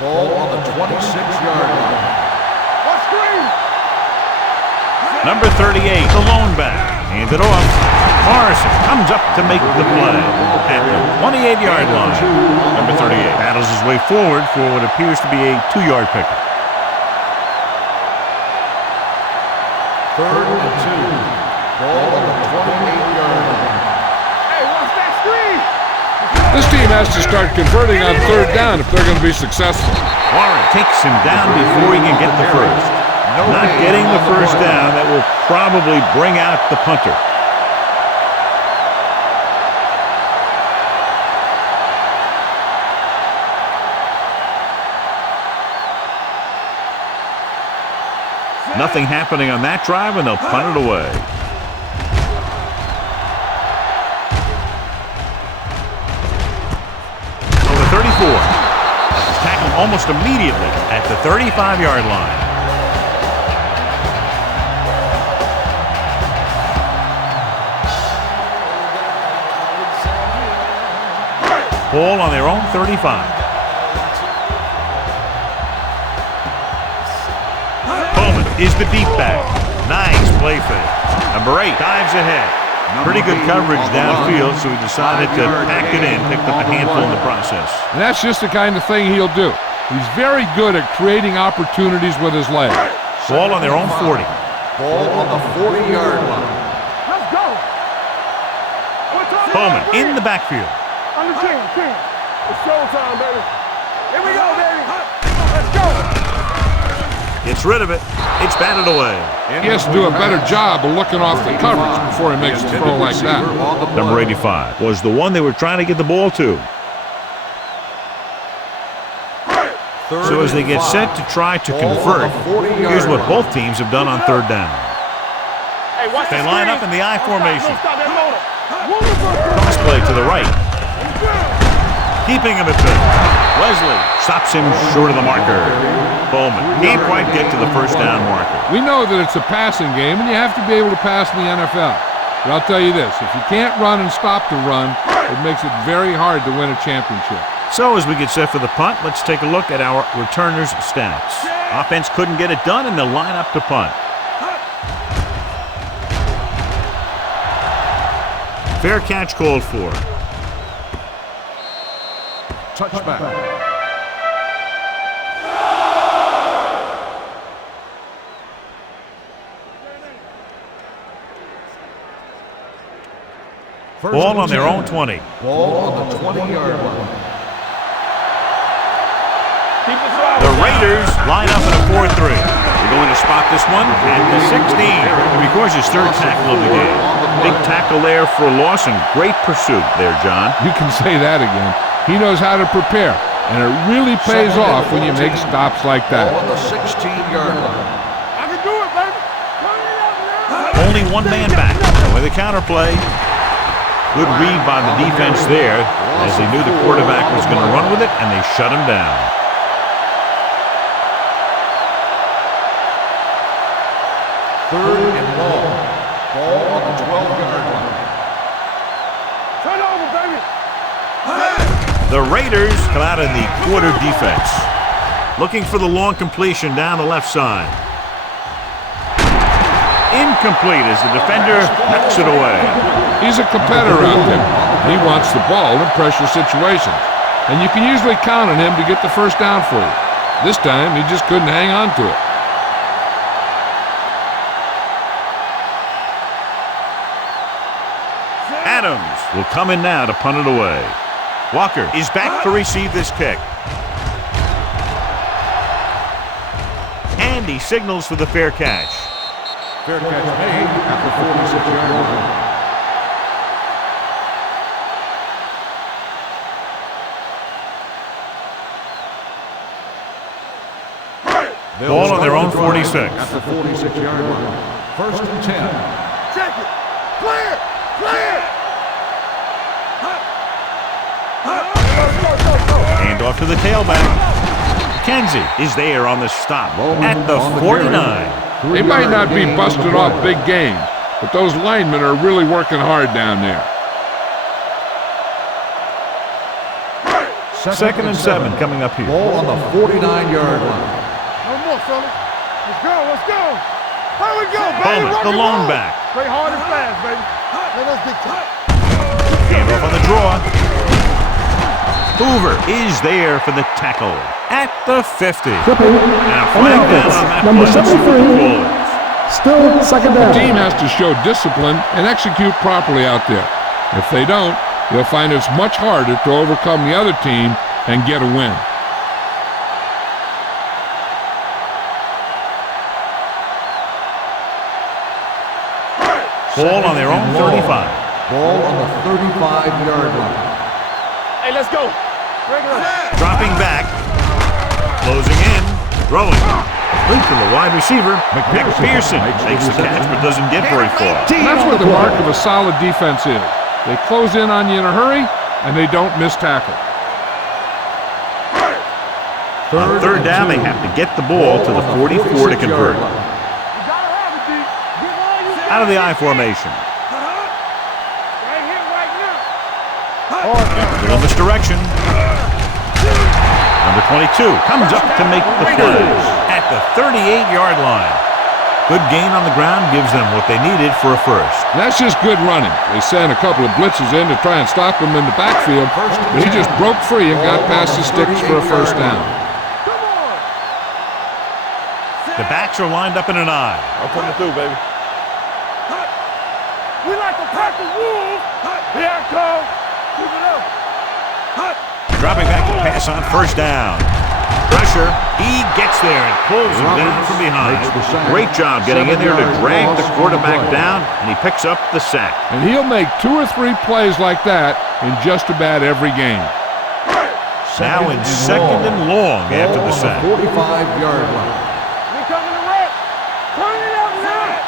4. Ball on the 26-yard line. What screen? Number 38, the lone back. Handed off. Morrison comes up to make the play at the 28-yard line. Number 38 battles his way forward for what appears to be a 2-yard pickup. 3rd and 2. Ball on the 28-yard line. Hey, watch that screen. This team has to start converting on 3rd down if they're going to be successful. Warren takes him down before he can get the first. Not getting the first down, that will probably bring out the punter. Nothing happening on that drive, and they'll punt it away. Number 34 is tackled almost immediately at the 35-yard line. Ball on their own 35. Is the deep back. Nice play fake. Number 8 dives ahead. Pretty good coverage downfield, so he decided to pack it in, picked up a handful in the process. And that's just the kind of thing he'll do. He's very good at creating opportunities with his legs. Ball on their own 40. Ball on the 40-yard line. Let's go. Bowman in the backfield. On the 10. It's showtime, baby. Here we go, baby. Let's go. Gets rid of it. It's batted away. He has to do a better job of looking off the coverage before he makes a throw like that. Number 85 was the one they were trying to get the ball to. So as they get set to try to convert, here's what both teams have done on 3rd down. They line up in the I formation. Cross play to the right. Keeping him at bay. Wesley stops him short of the marker. Bowman can't quite get to the first down marker. We know that it's a passing game, and you have to be able to pass in the NFL. But I'll tell you this, if you can't run and stop the run, it makes it very hard to win a championship. So as we get set for the punt, let's take a look at our returners' stats. Offense couldn't get it done, and they'll line up to punt. Fair catch called for. touchback. Ball on their own 20. Ball on the 20-yard line. The Raiders line up in a 4-3. They're going to spot this one at the 16. It records his third tackle of the game. Big tackle there for a loss and great pursuit there, John. You can say that again. He knows how to prepare, and it really pays off when you make stops like that. Ball on the 16-yard line. I can do it, baby. Turn it up now. Only one man back. With a counterplay. Good read by the defense there, as they knew the quarterback was going to run with it, and they shut him down. Third and long. Ball on the 12-yard line. Turn over, baby. The Raiders come out in the quarter defense. Looking for the long completion down the left side. Incomplete as the defender knocks it away. He's a competitor out there. He wants the ball in pressure situations. And you can usually count on him to get the first down for you. This time, he just couldn't hang on to it. Adams will come in now to punt it away. Walker is back to receive this kick. And he signals for the fair catch. Fair catch made at the 46-yard line. Ball on their own 46. At the 46-yard line. First and 10. Check it. Clear. Clear. Hand off to the tailback. Kenzie is there on the stop at the 49. They might not be busted off big games, but those linemen are really working hard down there. Second and 7 coming up here. Ball on the 49-yard line. No more, fellas. Let's go. Let's go. Here we go, baby. Bowman, Rock the and long roll. back. Play hard and fast, baby. Let us dictate. Hand off on the draw. Hoover is there for the tackle at the 50. And a flag down on that Number play. 73. Still second The down. team has to show discipline and execute properly out there. If they don't, you'll find it's much harder to overcome the other team and get a win. Ball on their own 35. Ball on the 35-yard line. Hey, let's go. Break it up. Dropping back. Closing in. Throwing. Complete to the wide receiver. McPherson makes the catch but doesn't get very far. That's what the mark of a solid defense is. They close in on you in a hurry, and they don't miss tackle. On third down, they have to get the ball to the 44 to convert. Out of the I formation. Right here, right now. Little misdirection. Number 22 comes up to make the play at the 38-yard line. Good gain on the ground gives them what they needed for a first. That's just good running. They sent a couple of blitzes in to try and stop him in the backfield, but he just broke free and got past the sticks for a first down. Come on. The backs are lined up in an I. I'm coming through, baby. We like to pack the wolves. Here I come. Keep it up. Dropping back to pass on first down. Pressure. He gets there and pulls him down from behind. Great job getting in there to drag the quarterback down, and he picks up the sack. And he'll make 2 or 3 plays like that in just about every game. Now in second and long after the sack. 45-yard line. We coming to wreck. Turn it up now.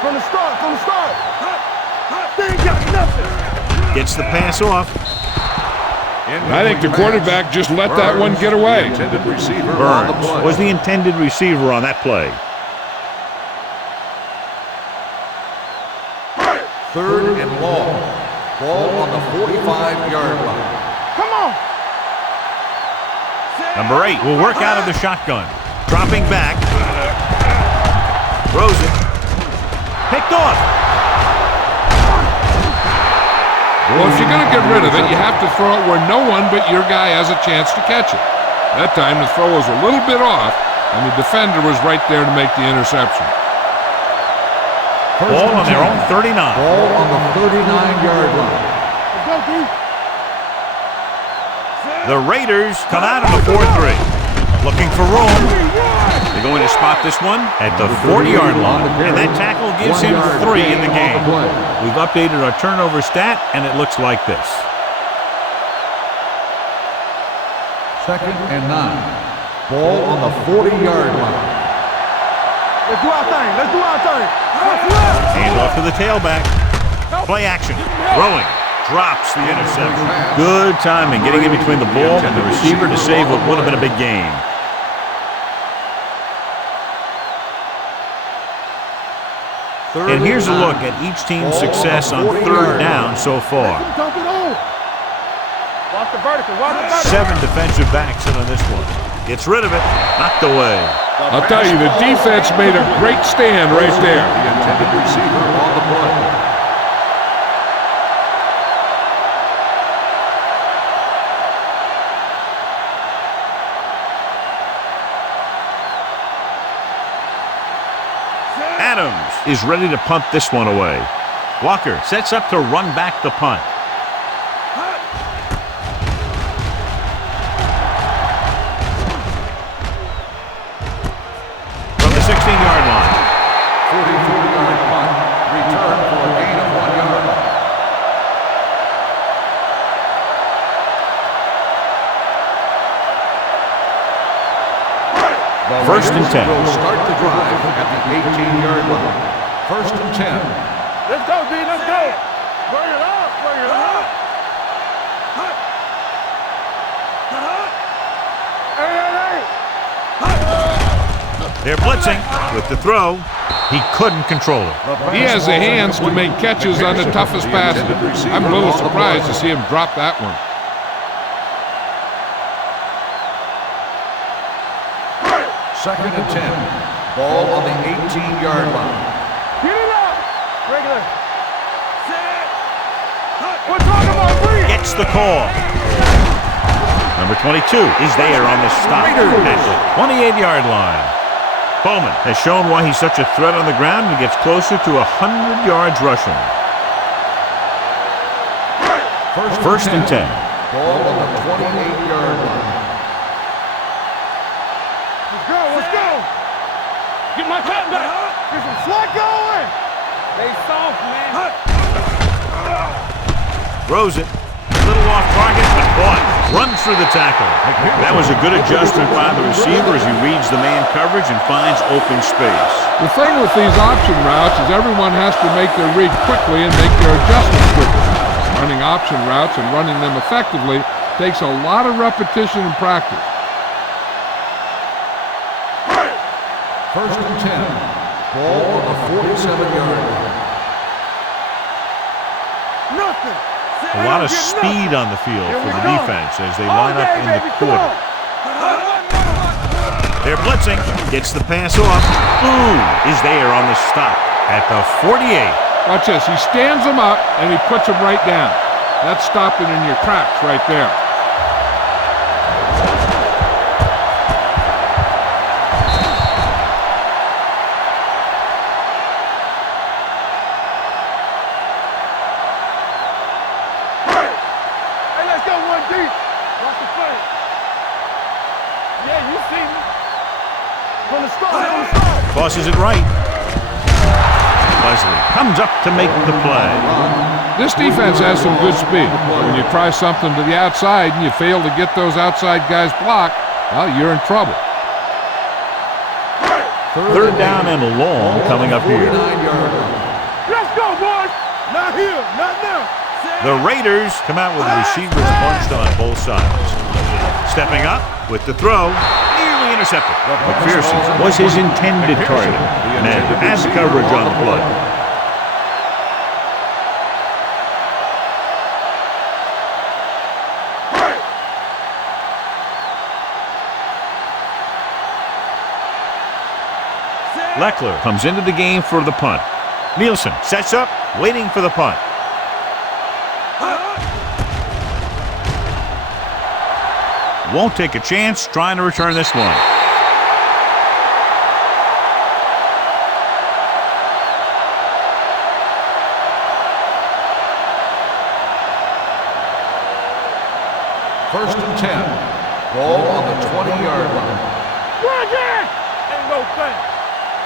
From the start. From the start. They ain't got nothing. Gets the pass off. I think the quarterback just let that one get away. Intended receiver on the Burns play. was the intended receiver on that play. Third and long. Ball on the 45-yard line. Come on. Number 8 will work out of the shotgun. Dropping back. Throws it. Picked off. Well, if you're going to get rid of it, you have to throw it where no one but your guy has a chance to catch it. That time, the throw was a little bit off, and the defender was right there to make the interception. Ball on their own 39. Ball on the 39-yard line. The Raiders come out in the 4-3. Looking for room. They're going to spot this one at the 40-yard line. And that tackle gives him 3 in the game. We've updated our turnover stat, and it looks like this. 2nd and 9. Ball on the 40-yard line. Let's do our thing. Let's do our thing. Hand off to the tailback. Play action. Throwing. Drops the interception. Good timing getting in between the ball and the receiver to save what would have been a big game. And here's a look at each team's success on 3rd down so far. Watch the vertical. Watch the vertical. 7 defensive backs in on this one. Gets rid of it. Knocked away. I'll tell you, the defense made a great stand right there. The intended receiver on the play. Adams is ready to punt this one away. Walker sets up to run back the punt. From the 16-yard line. 44-yard punt. Return for a gain of 1 yard. First and 10. Will start the drive at the 18-yard line. 1st and 10. Let's go, D. Let's go. Bring it up. Bring it up. They're blitzing with the throw. He couldn't control it. He has the hands to make catches on the toughest passes. I'm a little surprised to see him drop that one. 2nd and 10. Ball on the 18-yard line. Get it up. Regular. Set. We're talking about free. Gets the call. Number 22 is there on the stop at the 28-yard line. Bowman has shown why he's such a threat on the ground and gets closer to 100 yards rushing. First and 10. Ball on the 28-yard line. Let's go. Let's go. Get my cut back. Get some slack going. They soft, man. Throws it. A little off target, but caught. Runs through the tackle. That was a good adjustment by the receiver as he reads the man coverage and finds open space. The thing with these option routes is everyone has to make their read quickly and make their adjustments quickly. Running option routes and running them effectively takes a lot of repetition and practice. 1st and 10. Ball on the 47-yard line. Nothing. A lot of speed on the field for the defense as they line up in the quarter. They're blitzing. Gets the pass off. Boom is there on the stop at the 48. Watch this. He stands them up and he puts them right down. That's stopping in your tracks right there. Tosses it right. Leslie comes up to make the play. This defense has some good speed. When you try something to the outside and you fail to get those outside guys blocked, well, you're in trouble. 3rd down and long coming up here. Let's go, boys. Not here. Not now. The Raiders come out with the receivers bunched on both sides. Stepping up with the throw. Intercepted. McPherson was his intended target. Madden has coverage on the play. Leckler comes into the game for the punt. Nielsen sets up, waiting for the punt. Won't take a chance trying to return this one. First and 10. Ball on the 20-yard line. Ain't no thing.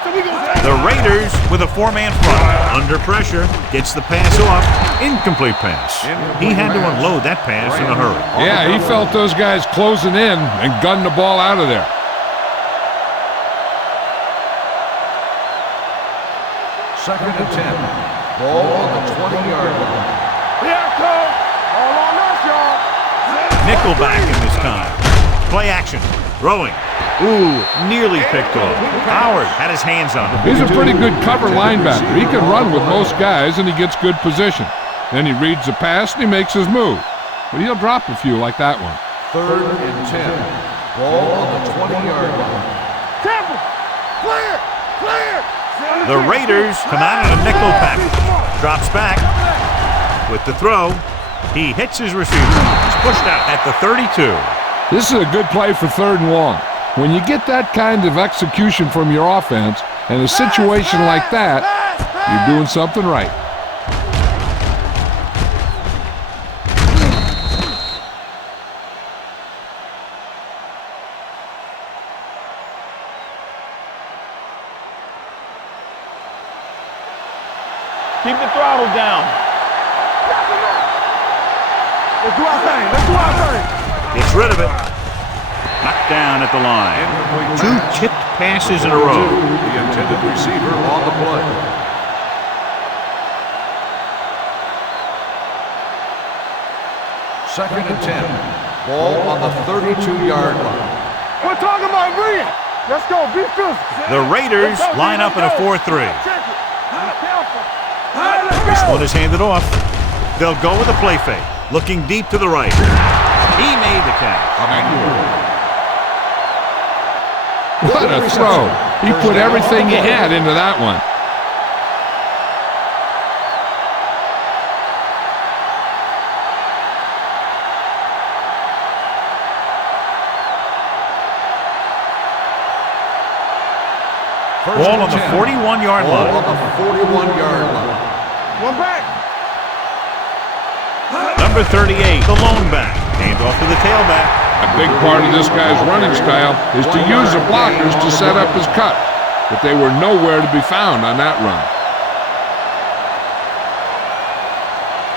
So we gonna The Raiders with a four-man front. Under pressure. Gets the pass off. Incomplete pass. He had to unload that pass in a hurry. Yeah, he felt those guys closing in and gunned the ball out of there. Second and 10. Ball on the 20-yard line. Yeah, coach. All on us, y'all. Nickelback in this time. Play action. Throwing. Ooh, nearly picked off. Howard had his hands on him. He's a pretty good cover linebacker. He can run with most guys, and he gets good position. Then he reads the pass, and he makes his move. But he'll drop a few like that one. Third and 10. Ball on the 20-yard line. Temple. Clear. Clear. The Raiders come out in a nickel package. Drops back. With the throw, he hits his receiver. He's pushed out at the 32. This is a good play for 3rd and long. When you get that kind of execution from your offense and a situation like that, you're doing something right. Keep the throttle down. Let's do our thing. Let's do our thing. Gets rid of it. Knocked down at the line. 2 tipped passes in a row. The intended receiver on the play. Second and 10. Ball on the 32-yard line. We're talking about brilliant. Let's go. Be physical. The Raiders line up in a 4-3. This one is handed off. They'll go with a play fake. Looking deep to the right. He made the catch. What a throw. He put everything he had into that one. Ball on the 41-yard line. Ball on the 41-yard line. One back. Number 38, the lone back. Hand off to the tailback. A big part of this guy's running style is to use the blockers to set up his cut. But they were nowhere to be found on that run.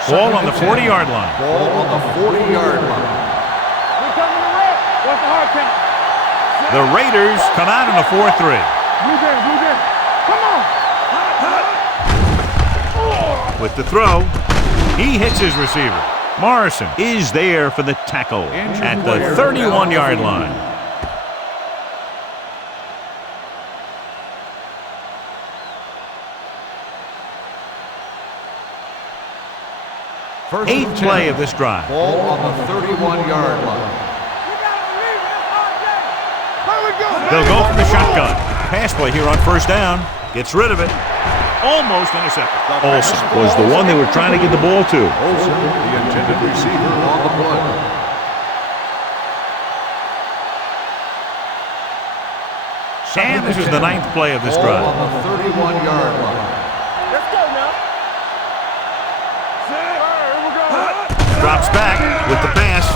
Ball on the 40-yard line. Ball on the 40-yard line. We're coming to rep. What's the hard count? The Raiders come out in a 4-3. Blue game, blue game. Come on. With the throw, he hits his receiver. Morrison is there for the tackle at the 31-yard line. Eighth play of this drive. Ball on the 31-yard line. They'll go for the shotgun. Pass play here on 1st down. Gets rid of it. Almost intercepted. Olsen was the one they were trying to get the ball to. Olsen, the intended receiver on the play. And this is the 9th play of this drive. Ball on the 31-yard line. Let's go now. Drops back with the pass.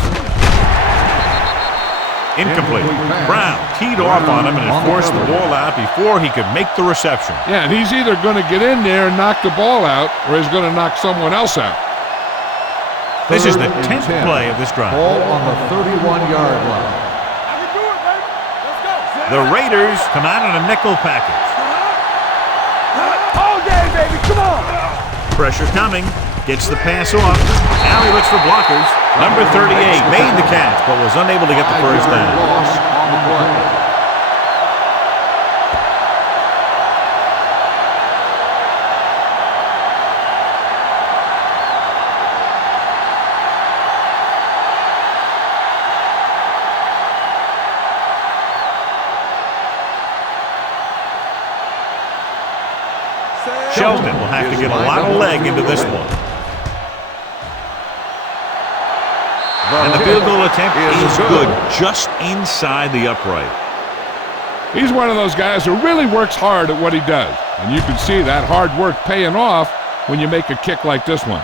Incomplete. Brown teed off on him and had forced the ball out before he could make the reception. Yeah, and he's either going to get in there and knock the ball out, or he's going to knock someone else out. This is the 10th play of this drive. Ball on the 31-yard line. I can do it, baby. Let's go. The Raiders come out in a nickel package. All day, baby. Come on. Pressure coming. Gets the pass off. Now he looks for blockers. Number 38 made the catch, but was unable to get the 1st down. Loss on the play. Shelton will have to get a lot of leg into this one. The And the field goal attempt is good, just inside the upright. He's one of those guys who really works hard at what he does. And you can see that hard work paying off when you make a kick like this one.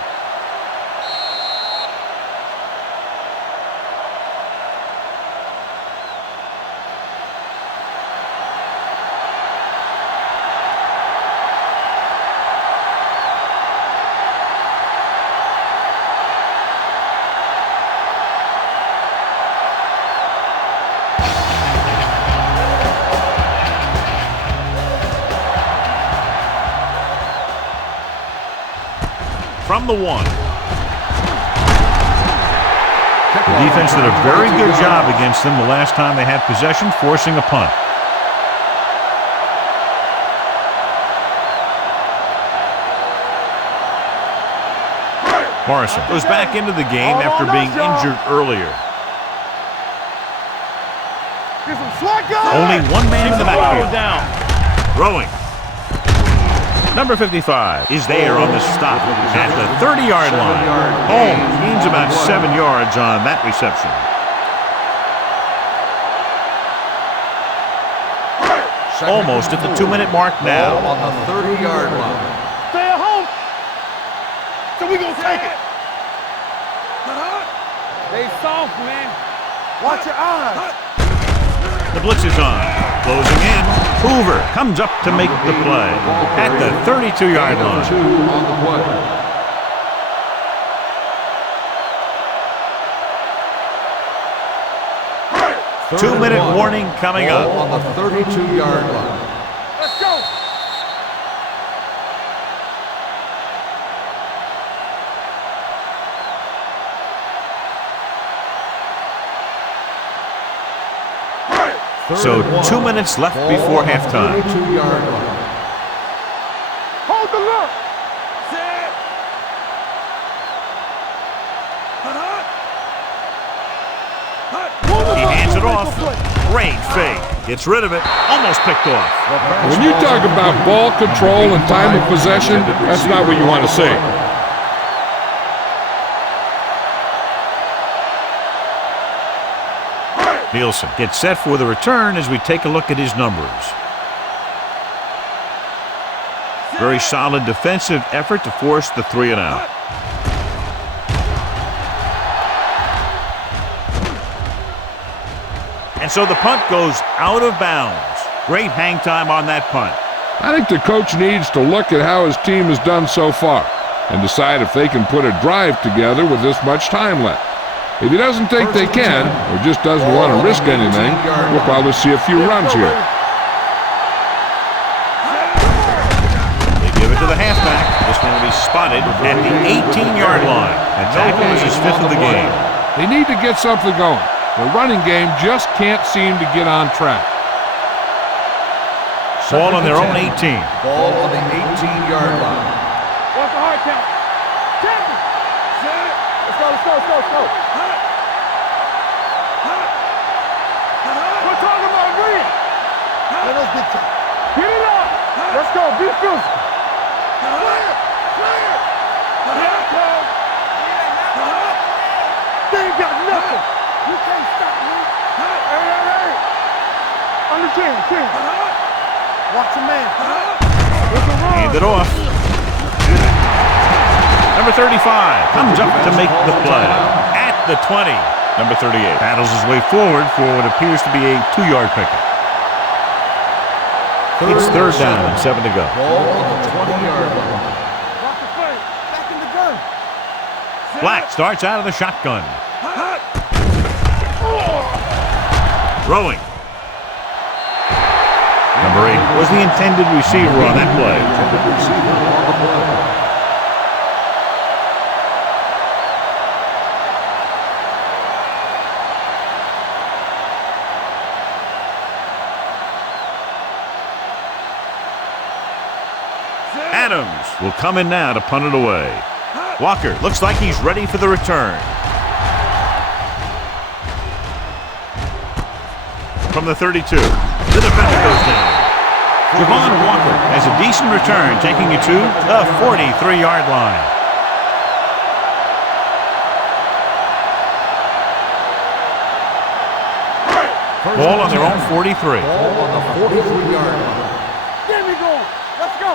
From the 1. The defense did a very good job against them the last time they had possession, forcing a punt. Morrison goes back into the game after being injured earlier. Only one man in the backfield. Throwing. Number 55 is there on the stop at the 30-yard line. Holmes gains about 7 yards on that reception. Almost at the 2-minute mark now. On the 30-yard line. Stay at home. So we gonna take it. They soft, man. Watch your eyes. The blitz is on. Closing in. Hoover comes up to make the play at the 32-yard line. 2 on the play. Two-minute warning coming up. On the 32-yard line. Let's go. So 2 minutes left before halftime. 32-yard line. Hold the look. He hands it off. Great fake. Gets rid of it. Almost picked off. When you talk about ball control and time of possession, that's not what you want to see. Nielsen gets set for the return as we take a look at his numbers. Very solid defensive effort to force the 3 and out. And so the punt goes out of bounds. Great hang time on that punt. I think the coach needs to look at how his team has done so far and decide if they can put a drive together with this much time left. If he doesn't think they can, or just doesn't want to risk anything, we'll probably see a few runs here. They give it to the halfback. This one will be spotted at the 18-yard line. The tackle is his 5th of the game. They need to get something going. The running game just can't seem to get on track. Ball on their own 18. Ball on the 18-yard line. What's the hard count? Tackle. Let's go, let's go, let's go, let's go. We're talking about green. Let us get to it. Get it up. Let's go. Be physical. Clear. Clear. They ain't got nothing. You can't stop me. Hey. On the chin. Watch your man. Hand it off. Number 35 comes up to make the play at the 20. Number 38 battles his way forward for what appears to be a 2-yard pickup. It's 3rd down and 7 to go. Ball on the 20-yard line. Watch the play. Back in the gun. Black starts out of the shotgun. Throwing. Number 8 was the intended receiver on that play. Adams will come in now to punt it away. Walker looks like he's ready for the return. From the 32, the defender goes down. Javon Walker has a decent return, taking it to the 43-yard line. Ball on their own 43. Ball on the 43-yard line. Get me going. Let's go.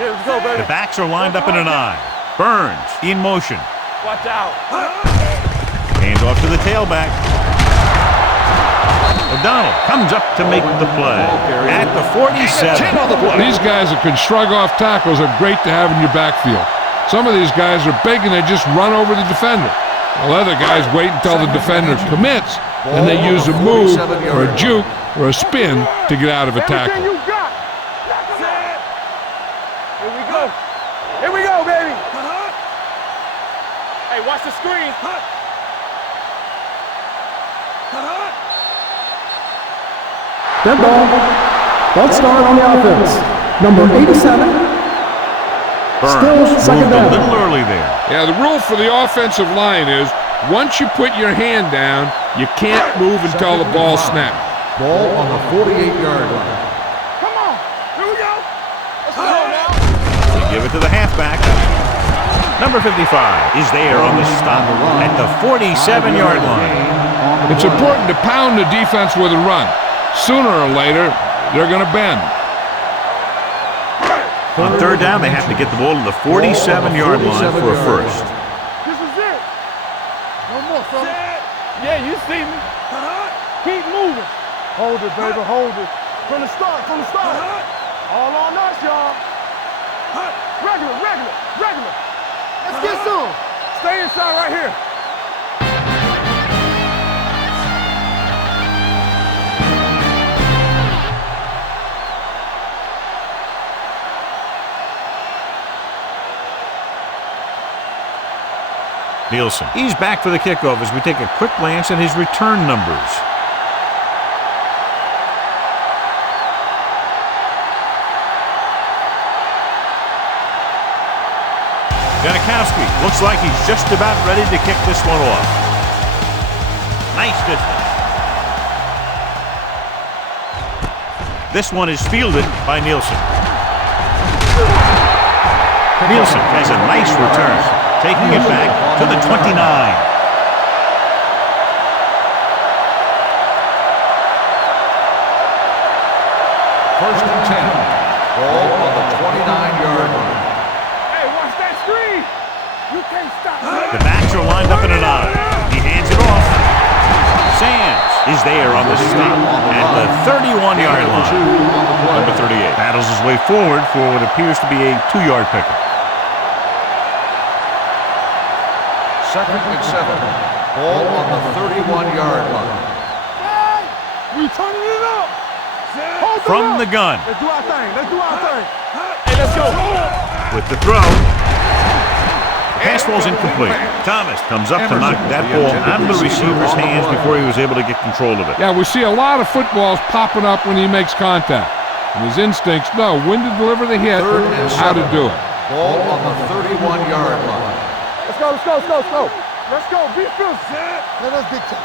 Yeah, let's go, baby. The backs are lined up in an I. Burns in motion. Watch out. Hand off to the tailback. O'Donnell comes up to make the play. At the 47. These guys that can shrug off tackles are great to have in your backfield. Some of these guys are big and they just run over the defender. While other guys wait until the defender commits, and they use a move or a juke or a spin to get out of a tackle. Everything you got. Here we go. Here we go, baby. Hey, watch the screen. Dead ball. Ball start on the offense. Number 87. Burns Still second moved a down. little early there. Yeah, the rule for the offensive line is once you put your hand down, you can't move until the ball snaps. Ball on the 48-yard line. Come on. Here we go. Let's go now. They give it to the halfback. Number 55 is there on the stop at the 47-yard line. It's important to pound the defense with a run. Sooner or later, they're going to bend. On third down, they have to get the ball to the 47-yard line for a first. This is it. No more, son. Yeah, you see me. Keep moving. Hold it, baby, hold it. From the start, from the start. All on us, y'all. Regular. Let's get some. Stay inside right here. Nielsen. He's back for the kickoff as we take a quick glance at his return numbers. Janikowski looks like he's just about ready to kick this one off. Nice distance. This one is fielded by Nielsen. Nielsen has a nice return, taking it back to the 29. First and 10. Ball on the 29-yard line. Hey, watch that screen. You can't stop me. The backs are lined up in an I. He hands it off. Sands is there on the stop at the 31-yard line. Number 38 battles his way forward for what appears to be a 2-yard pickup. Second and 7. Ball on the 31-yard line. We turning it up. Hold From up. the gun Let's do our thing. Hey, let's go. with the throw. Pass ball's incomplete. Thomas comes up to knock that ball out of the receiver's hands before he was able to get control of it. Yeah, we see a lot of footballs popping up when he makes contact. And his instincts know when to deliver the hit, Third and how to 7. do it. Ball on the 31-yard line. Let's go. Let's go. Be fierce. Let us get you.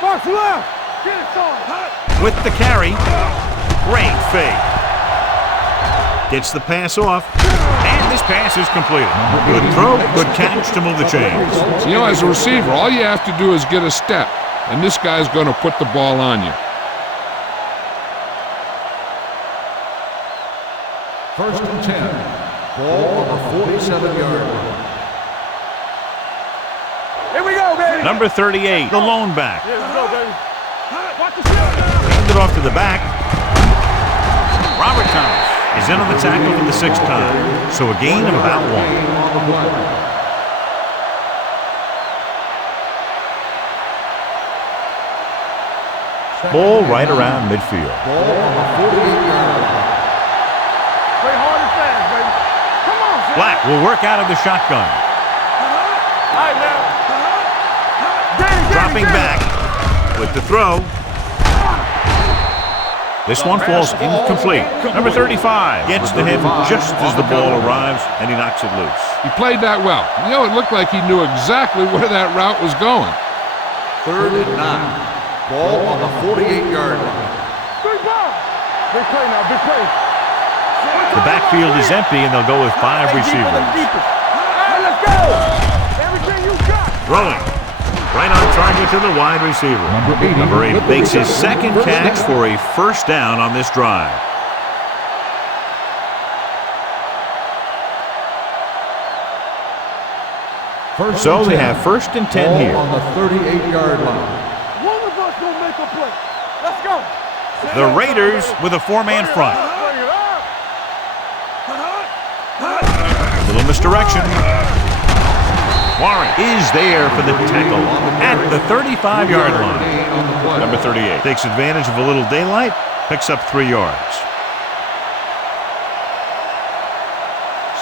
Box left. Get it, son. With the carry, great fake. Gets the pass off, and this pass is completed. Good throw, good catch to move the chains. You know, as a receiver, all you have to do is get a step, and this guy's going to put the ball on you. First and 10. Ball on the 47-yard line. Here we go, baby. Number 38, the lone back. Yeah, let's go, baby. Watch the shot. Hand it off to the back. Robert Thomas is in on the tackle for the 6th time, so a gain of about 1. Ball right around midfield. Ball on the 48-yard line. Play hard and fast, baby. Come on, son. Black will work out of the shotgun. All right, now. Dropping back with the throw. This one falls incomplete. Number 35 gets to him just as the ball arrives, and he knocks it loose. He played that well. You know, it looked like he knew exactly where that route was going. Third and 9. Ball on the 48-yard line. Big ball. Big play now, big play. The backfield is empty, and they'll go with 5 receivers. All right, let's go. Everything you got. Throwing. Right on target to the wide receiver. Number 8 makes his second catch for a first down on this drive. So they have 1st and 10 here. On the 38-yard line. One of us gonna make a play. Let's go. The Raiders with a 4-man front. Bring it up. Little misdirection. Warren is there for the tackle at the 35-yard line. Number 38 takes advantage of a little daylight, picks up 3 yards.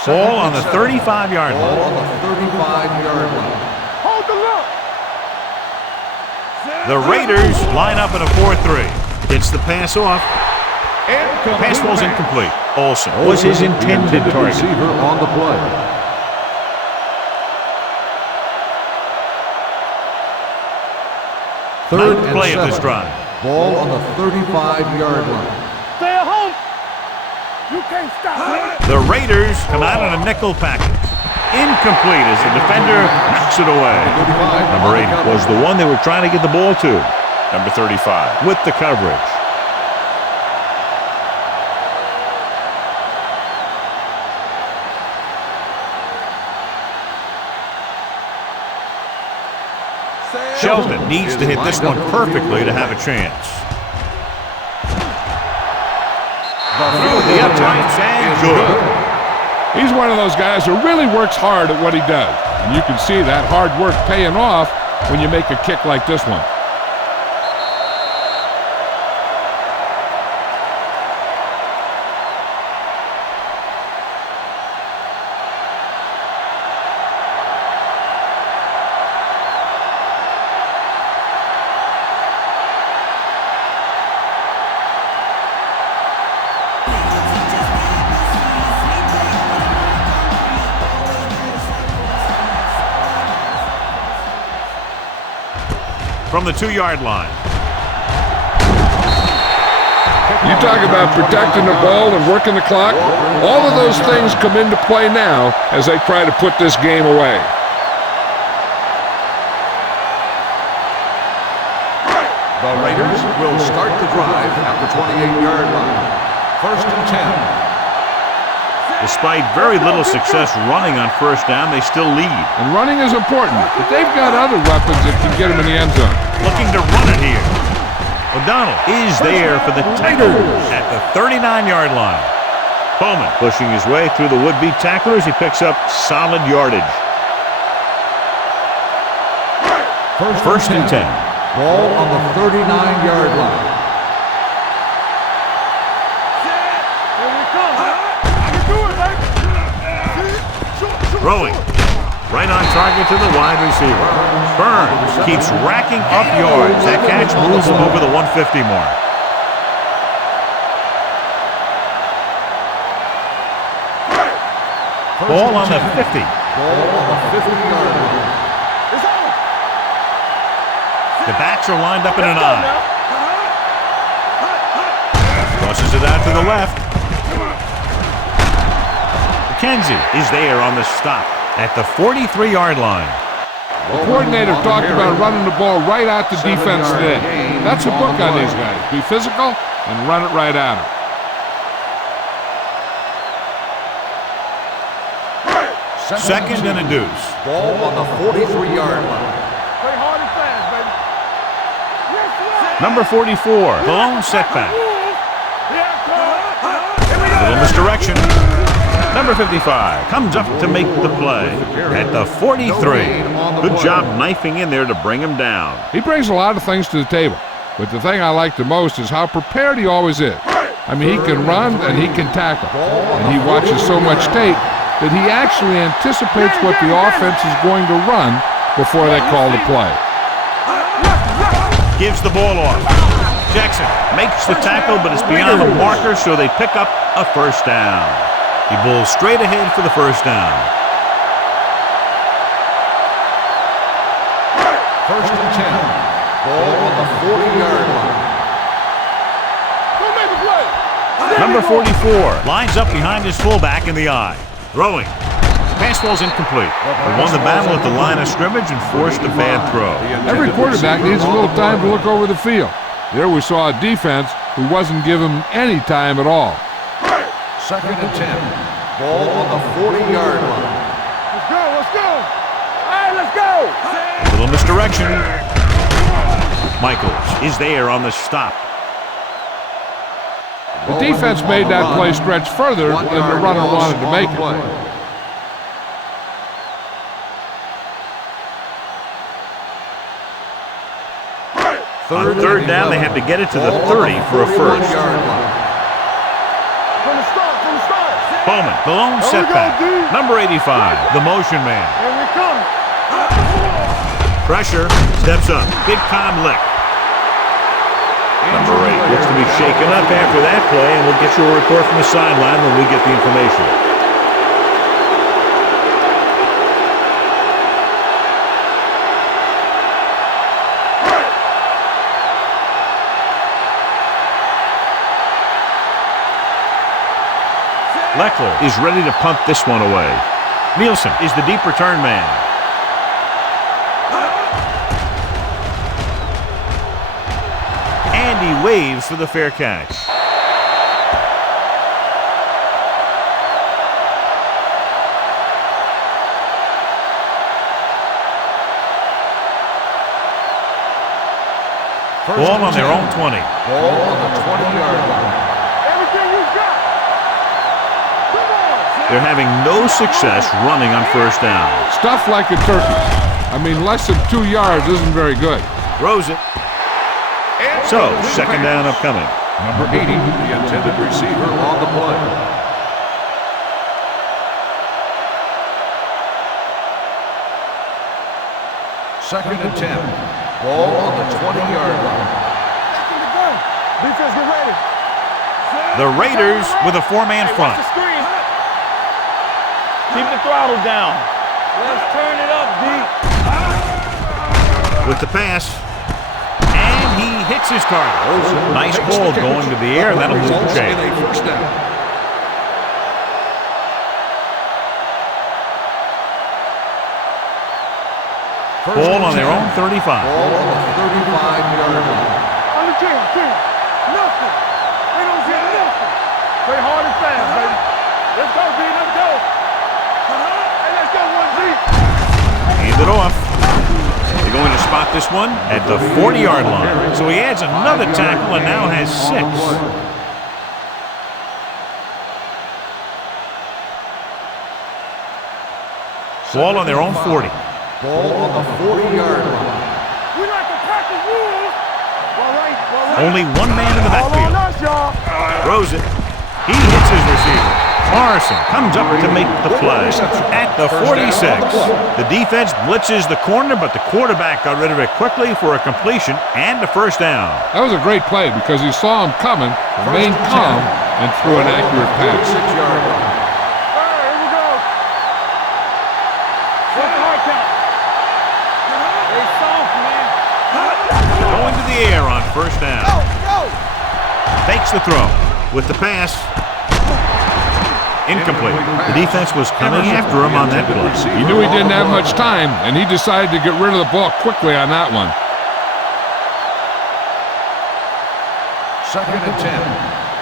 Ball on the 35-yard line. Ball on the 35-yard line. Hold the look. The Raiders line up in a 4-3. Gets the pass off. Pass ball's incomplete. Olsen was his intended target. Receiver on the play. Third Ninth and play of this 7. drive. Ball on the 35-yard line. Stay at home. You can't stop me. The Raiders come out in a nickel package. Incomplete as the defender knocks it away. Number 8 was the one they were trying to get the ball to. Number 35 with the coverage. Shelton needs to hit this one perfectly to have a chance. Through the uprights and good. He's one of those guys who really works hard at what he does. And you can see that hard work paying off when you make a kick like this one. From the 2-yard line. You talk about protecting the ball and working the clock. All of those things come into play now as they try to put this game away. The Raiders will start the drive at the 28-yard line. 1st and 10. Despite very little success running on first down, they still lead. And running is important, but they've got other weapons that can get them in the end zone. Looking to run it here. O'Donnell is there for the tackle at the 39-yard line. Bowman pushing his way through the would-be tacklers. He picks up solid yardage. 1st and 10. Ball on the 39-yard line. Throwing. Right on target to the wide receiver. Burns keeps racking up yards. That catch moves him over the 150 mark. Ball on the 50. Ball on the 50-yard line. The backs are lined up in an eye. Crosses it out to the left. McKenzie is there on the stop at the 43-yard line. The coordinator talked about running the ball right out to defense today. That's a book on these guys. Be physical and run it right at them. Second and a deuce. Ball on the 43-yard line. Play hard and fast, baby. Yes, Number 44, the lone setback. A little misdirection. Number 55 comes up to make the play at the 43. Good job knifing in there to bring him down. He brings a lot of things to the table, but the thing I like the most is how prepared he always is. I mean, he can run and he can tackle, and he watches so much tape that he actually anticipates what the offense is going to run before they call the play. Gives the ball off. Jackson makes the tackle, but it's beyond the marker, so they pick up a first down. He bowls straight ahead for the first down. 1st and 10. Ball on the 40-yard line. Number 44 lines up behind his fullback in the eye. Throwing. Fastball's incomplete. They won the battle at the line of scrimmage and forced a bad throw. Every quarterback needs a little time to look over the field. There we saw a defense who wasn't given any time at all. 2nd and 10. Ball on the 40-yard line. Let's go, let's go. All right, let's go. Little misdirection. Michaels is there on the stop. The defense made that play stretch further than the runner wanted to make it. On third down, they have to get it to the 30 for a first. From the start, from the start. Bowman, the lone There we go, setback. D. Number 85, the motion man. Here we come. Pressure, steps up. Big time lick. Number 8 looks to be shaken up after that play, and we'll get you a report from the sideline when we get the information. Leckler is ready to punt this one away. Nielsen is the deep return man. And he waves for the fair catch. Ball on their own 20. Ball on the 20-yard line. Everything you got. Come on. They're having no success running on first down. Stuff like a turkey. I mean, less than 2 yards isn't very good. Throws it. So, second down upcoming. Number 80, the intended receiver on the play. Second and 10. Ball on the 20-yard line. Back in the gun. Defense, get ready. The Raiders with a four-man front. Watch the screen. Keep the throttle down. Let's turn it up, D. With the pass. And he hits his target. Nice ball going to the air. That'll move the Results chain. in a first down. Ball on their own 35. Ball on the 35-yard line. On the team. Nothing. They don't get nothing. Play hard and fast, baby. Let's go, D. Let's go. Hey, let's go, 1D. Hand it off. They're going to spot this one at the 40-yard line. So he adds another tackle and now has 6. Ball on their own 40. Ball on the 40-yard line. We like to practice rules. All right. Only one man in the All on backfield. us, y'all. Throws it. He hits his receiver. Morrison comes up to make the play at the 46. The defense blitzes the corner, but the quarterback got rid of it quickly for a completion and a first down. That was a great play because he saw him coming, remained calm, and threw an accurate pass. 46-yard line. Here we go. What's the hard count? They soft, man. Going to the air on first down. Fakes the throw with the pass. Incomplete. The defense was coming after him on that play. He knew he didn't have much time, and he decided to get rid of the ball quickly on that one. Second and 10.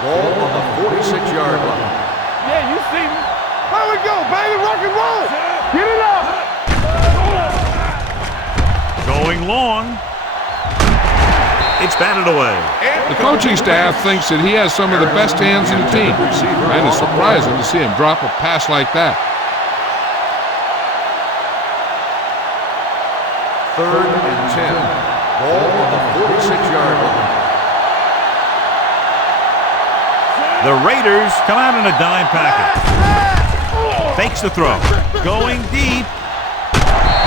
Ball on the 46-yard line. Yeah, you see me. There we go, baby. Rock and roll. Get it up. Going long. It's batted away. The coaching staff thinks that he has some of the best hands in the team, and it's surprising to see him drop a pass like that. Third and 10. Ball on the 46-yard line. The Raiders come out in a dime package. Fakes the throw. Going deep.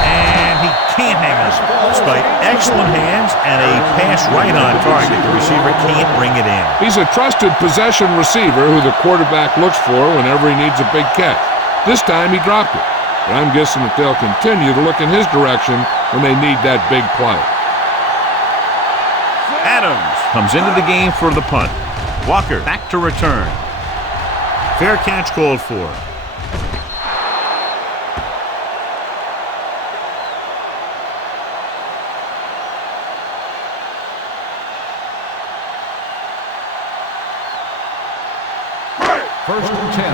And he can't hang on. Despite excellent hands and a pass right on target, the receiver can't bring it in. He's a trusted possession receiver who the quarterback looks for whenever he needs a big catch. This time he dropped it, but I'm guessing that they'll continue to look in his direction when they need that big play. Adams comes into the game for the punt. Walker back to return. Fair catch called for. First and 10.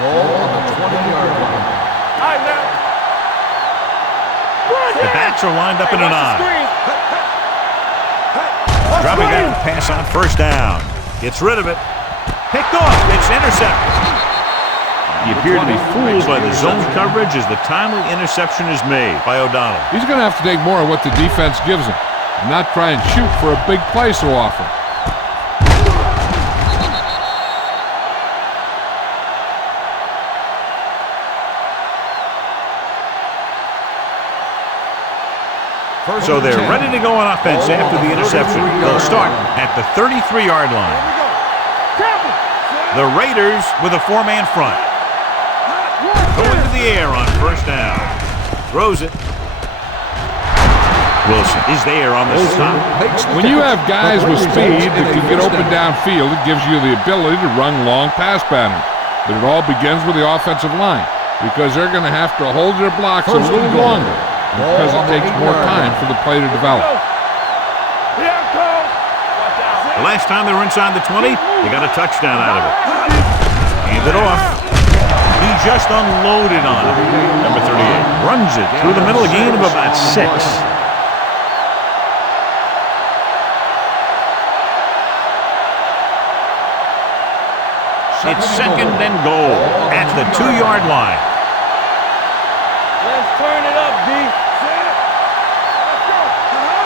Ball on the 20-yard line. All right, now. The backs are lined up in an I. Dropping back to pass on first down. Gets rid of it. Picked off. It's intercepted. He appeared to be fooled by the zone coverage as the timely interception is made by O'Donnell. He's going to have to take more of what the defense gives him and not try and shoot for a big play so often. So they're ready to go on offense after the interception. They'll start at the 33-yard line. The Raiders with a four-man front. Going to the air on first down. Throws it. Wilson is there on the stop. When you have guys with speed that can get open downfield, it gives you the ability to run long pass patterns. But it all begins with the offensive line because they're going to have to hold their blocks a little longer because it takes more time for the play to develop. The last time they were inside the 20, they got a touchdown out of it. Hand it off. He just unloaded on it. Number 38 runs it through the middle, a gain of about 6. It's second and goal at the 2-yard line. Let's turn it up, D.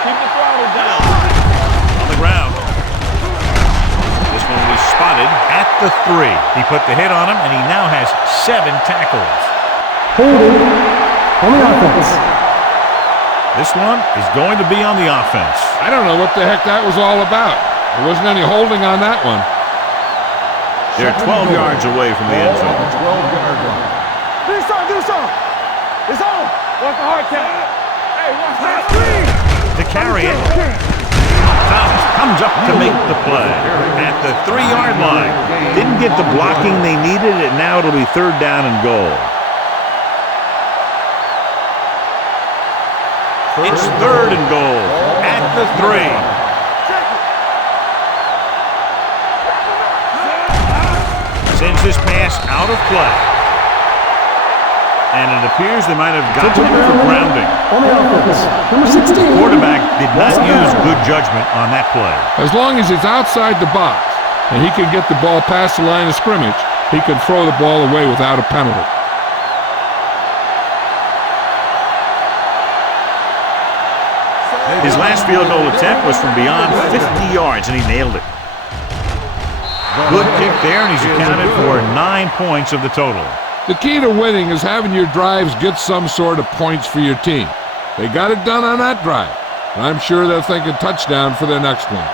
Keep the throttle down. On the ground. This one will be spotted at the 3. He put the hit on him, and he now has 7 tackles. Holding on the offense. This one is going to be on the offense. I don't know what the heck that was all about. There wasn't any holding on that one. They're 12 yards away from the end zone. 12-yard line. Do something. It's on. Watch the hard count. Hey, watch that. To carry it. Thomas comes up to make the play at the 3-yard line. Didn't get the blocking they needed, and now it'll be third down and goal. It's third and goal at the 3. Sends this pass out of play. And it appears they might have gotten him for grounding. On the offense, number 16. The quarterback did not use good judgment on that play. As long as it's outside the box and he can get the ball past the line of scrimmage, he can throw the ball away without a penalty. His last field goal attempt was from beyond 50 yards, and he nailed it. Good kick there, and he's accounted for 9 points of the total. The key to winning is having your drives get some sort of points for your team. They got it done on that drive, and I'm sure they're thinking touchdown for their next one.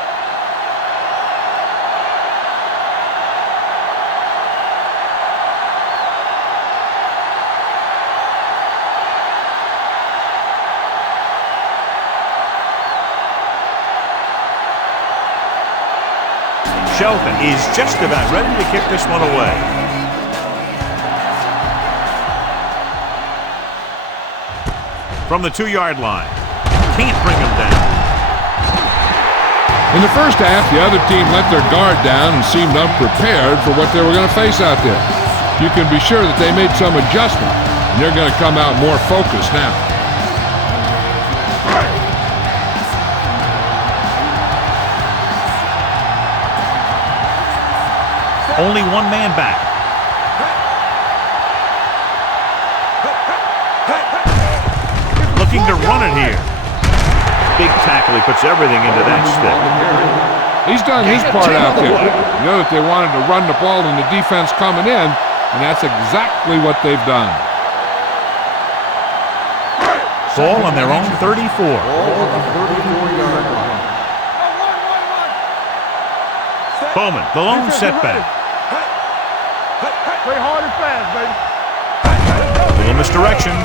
Shelton is just about ready to kick this one away. From the 2-yard line. Can't bring him down. In the first half, the other team let their guard down and seemed unprepared for what they were going to face out there. You can be sure that they made some adjustment, and they're going to come out more focused now. Only one man back. Looking to run it here. Big tackle. He puts everything into that stick. He's done his part out there. You know that they wanted to run the ball and the defense coming in, and that's exactly what they've done. Ball on their own 34. Ball on the 34-yard line. Bowman, the lone setback. Play hard and fast, baby. A little misdirection.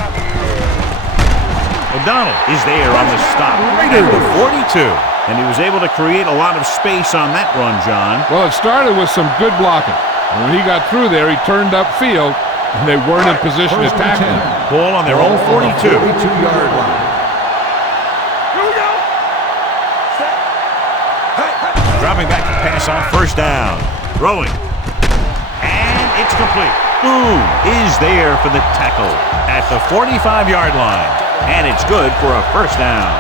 O'Donnell is there on the stop at the 42. And he was able to create a lot of space on that run, John. Well, it started with some good blocking. And when he got through there, he turned upfield, and they weren't in position to tackle him. Ball on their own 42. 42-yard line. Here we go. Dropping back to pass on first down. Throwing. And it's complete. Boom is there for the tackle at the 45-yard line. And it's good for a first down.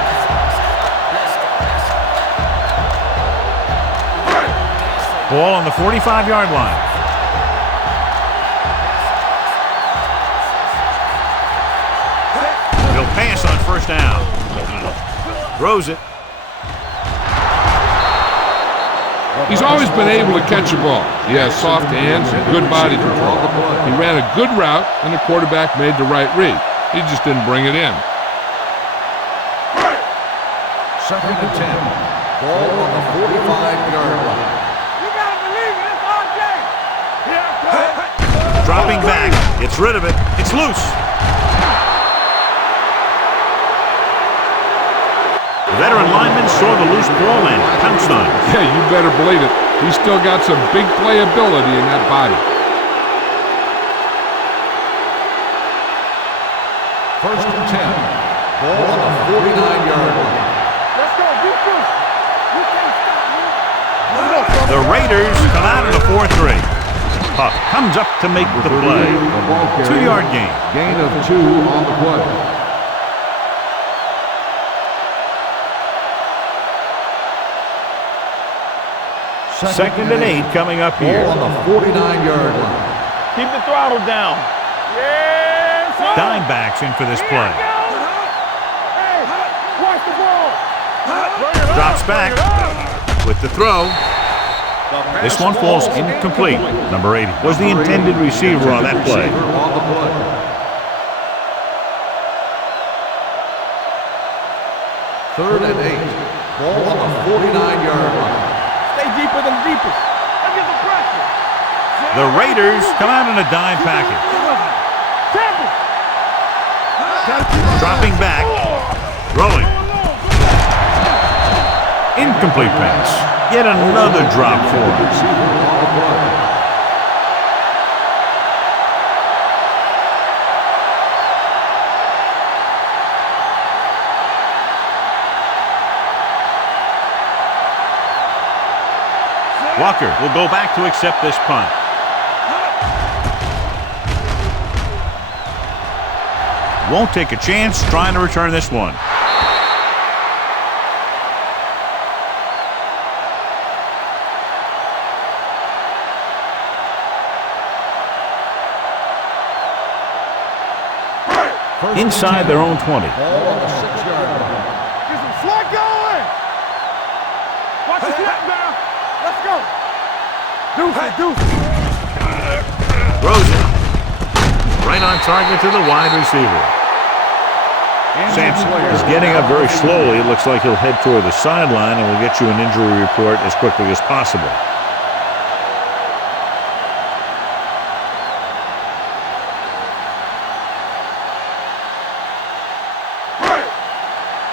Ball on the 45-yard line. He'll pass on first down. Throws it. He's always been able to catch a ball. He has soft hands and good body control. He ran a good route, and the quarterback made the right read. He just didn't bring it in. Second and 10. Ball on the 45-yard line. You gotta believe it. It's our game. Here, Dropping back. Gets rid of it. It's loose. The veteran lineman saw the loose ball and pounced on it. Yeah, you better believe it. He's still got some big playability in that body. First and 10. Ball on the 49-yard line. let's go. Be good. You can't stop me. The Raiders come out in the 4-3. Huff comes up to make the play. 2-yard gain. Gain of 2 on the play. Second and 8 coming up here. Ball on the 49-yard line. Keep the throttle down. Yes, sir. Dime backs in for this play. Hey, watch the ball. Drops back with the throw. This one falls incomplete. Number 80 was the intended receiver on that play. Third and 8. Ball on the 49-yard line. Stay deeper than deepest. Look at the pressure. The Raiders come out in a dime package. Dropping back. Throwing. Incomplete pass. Yet another drop for him. Walker will go back to accept this punt. Won't take a chance trying to return this one. Inside their own 20. Ball on the 6-yard line. Get some slack going. Watch the slap now. Let's go. Deuce. Throws it. Right on target to the wide receiver. Sampson is getting up very slowly. It looks like he'll head toward the sideline, and we'll get you an injury report as quickly as possible.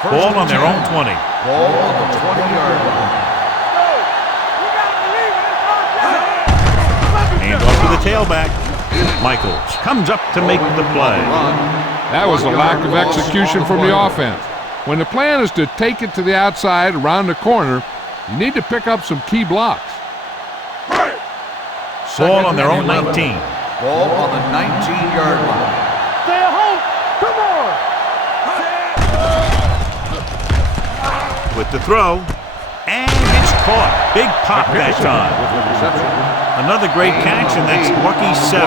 Ball on their own 20. Ball on the 20-yard line. Hand off to the tailback. Michaels comes up to make the play. That was a lack of execution from the offense. When the plan is to take it to the outside around the corner, you need to pick up some key blocks. Ball on their own 19. Ball on the 19-yard line. Stay at home. Come on. With the throw, and it's caught. Big pop that time. Another great catch, and that's lucky 7.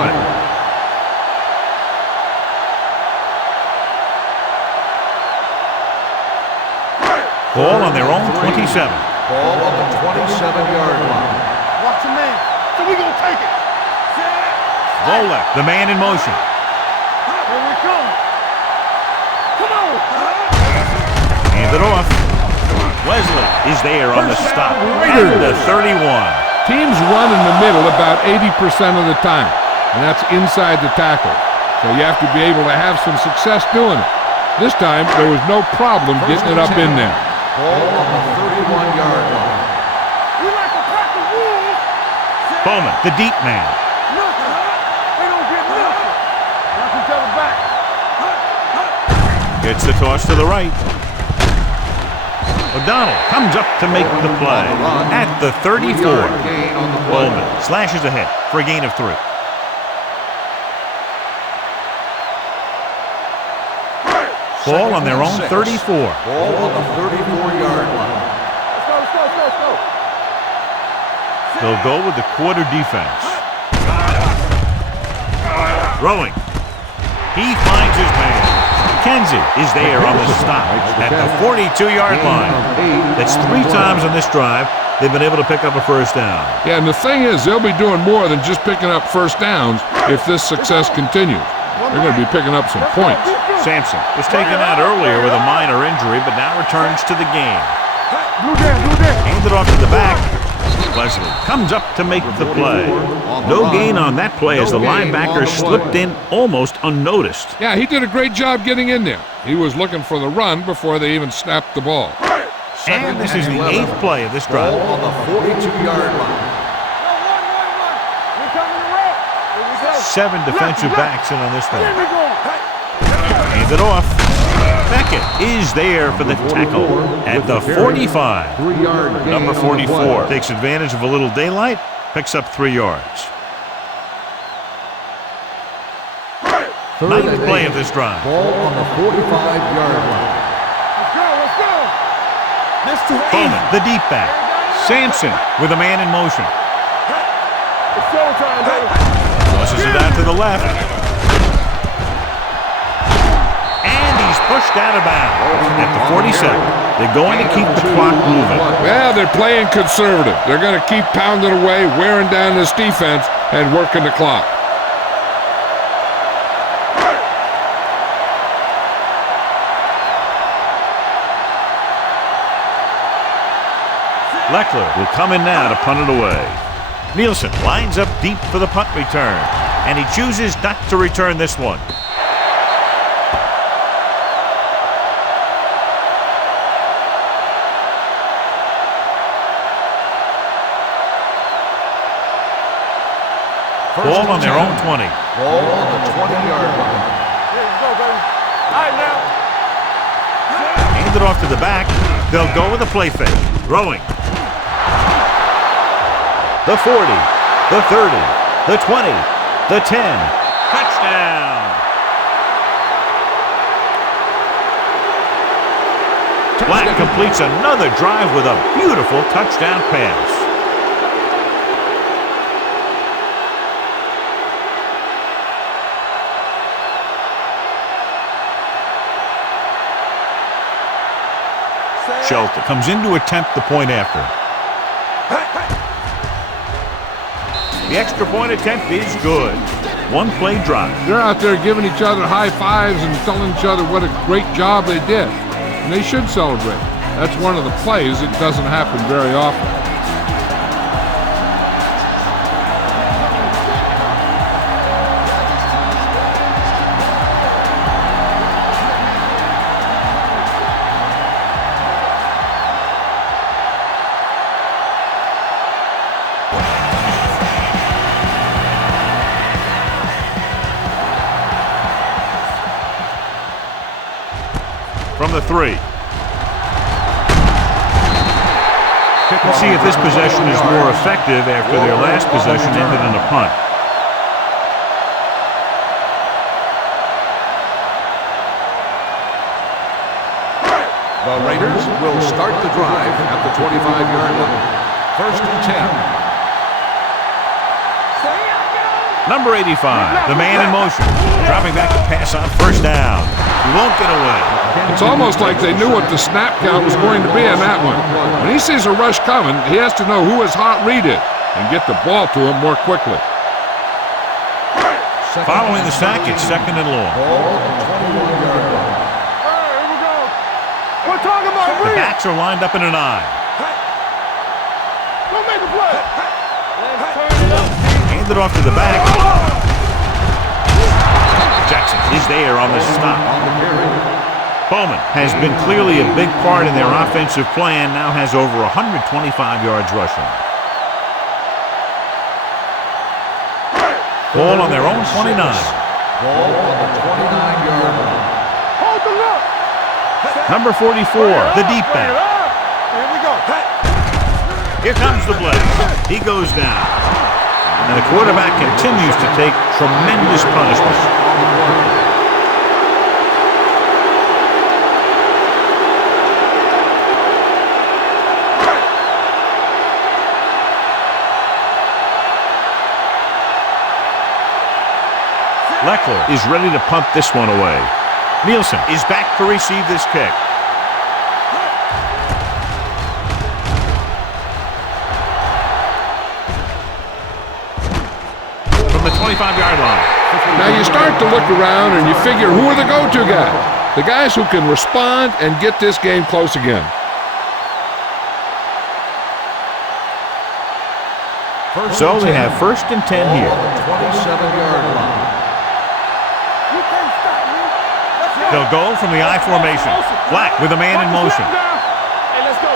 Ball on their own 27. Ball on the 27-yard line. Watch your man. So we gonna take it. Ball left. The man in motion. Here we come. Come on. Hand it off. Wesley is there on the stop. At the 31. Teams run in the middle about 80% of the time, and that's inside the tackle. So you have to be able to have some success doing it. This time, there was no problem getting it up in there. Ball on the 31-yard line. We like to crack the rules. Bowman, the deep man. Nothing. They don't get nothing. Knock each other back. Gets the toss to the right. O'Donnell comes up to make the play at the 34. Bowman slashes ahead for a gain of 3. Ball on their own 34. Ball on the 34-yard line. Let's go. They'll go with the quarter defense. Throwing. He finds his man. Kenzie is there on the stop at the 42-yard line. That's 3 times on this drive they've been able to pick up a first down. Yeah, and the thing is, they'll be doing more than just picking up first downs if this success continues. They're going to be picking up some points. Sampson was taken out earlier with a minor injury, but now returns to the game. Handed off to the back. Leslie comes up to make the play. No gain on that play as the linebacker slipped in almost unnoticed. Yeah, he did a great job getting in there. He was looking for the run before they even snapped the ball. And this is the 8th play of this drive. Ball on the 42-yard line. 7 defensive backs in on this one. Hand it off. Beckett is there for the tackle at the 45. 3-yard gain. Number 44 takes advantage of a little daylight, picks up 3 yards. 9th play of this drive. Ball on the 45-yard line. Bowman, the deep back. Sampson with a man in motion. It's showtime, baby. Tosses it out to the left. And he's pushed out of bounds at the 47. They're going to keep the clock moving. Well, they're playing conservative. They're going to keep pounding away, wearing down this defense, and working the clock. Leckler will come in now to punt it away. Nielsen lines up deep for the punt return, and he chooses not to return this one. Ball on their own 20. Ball on the 20-yard line. Here you go, baby. All right, now. Hand it off to the back. They'll go with a play fake. Throwing. The 40, the 30, the 20, the 10. Touchdown! Black completes another drive with a beautiful touchdown pass. Shelton comes in to attempt the point after. The extra point attempt is good. 1 play drive. They're out there giving each other high fives and telling each other what a great job they did. And they should celebrate. That's one of the plays that doesn't happen very often. From the 3. We'll see if this possession is more effective after their last possession ended in a punt. The Raiders will start the drive at the 25-yard line. 1st and 10. Number 85, the man in motion, dropping back to pass on 1st down. He won't get away. It's almost like they knew what the snap count was going to be on that one. When he sees a rush coming, he has to know who his hot read is and get the ball to him more quickly. Following the sack, it's 2nd and long. Ball on the 21-yard line. All right, here we go. We're talking about The read. backs are lined up in an eye. Don't make a play. Let's turn it up. Hand it off to the back. Jackson is there on the stop. Bowman has been clearly a big part in their offensive plan, now has over 125 yards rushing. Ball on their own 29. Ball on the 29-yard line. Hold the look. Number 44, the deep back. Here we go. Here comes the blitz. He goes down. And the quarterback continues to take tremendous punishment. Leckler is ready to punt this one away. Nielsen is back to receive this kick. From the 25-yard line. Now you start to look around and you figure, who are the go-to guys? The guys who can respond and get this game close again. So they have 1st and 10 here. 27-yard line. They'll go from the I formation. Black with a man in motion. Hey, let's go.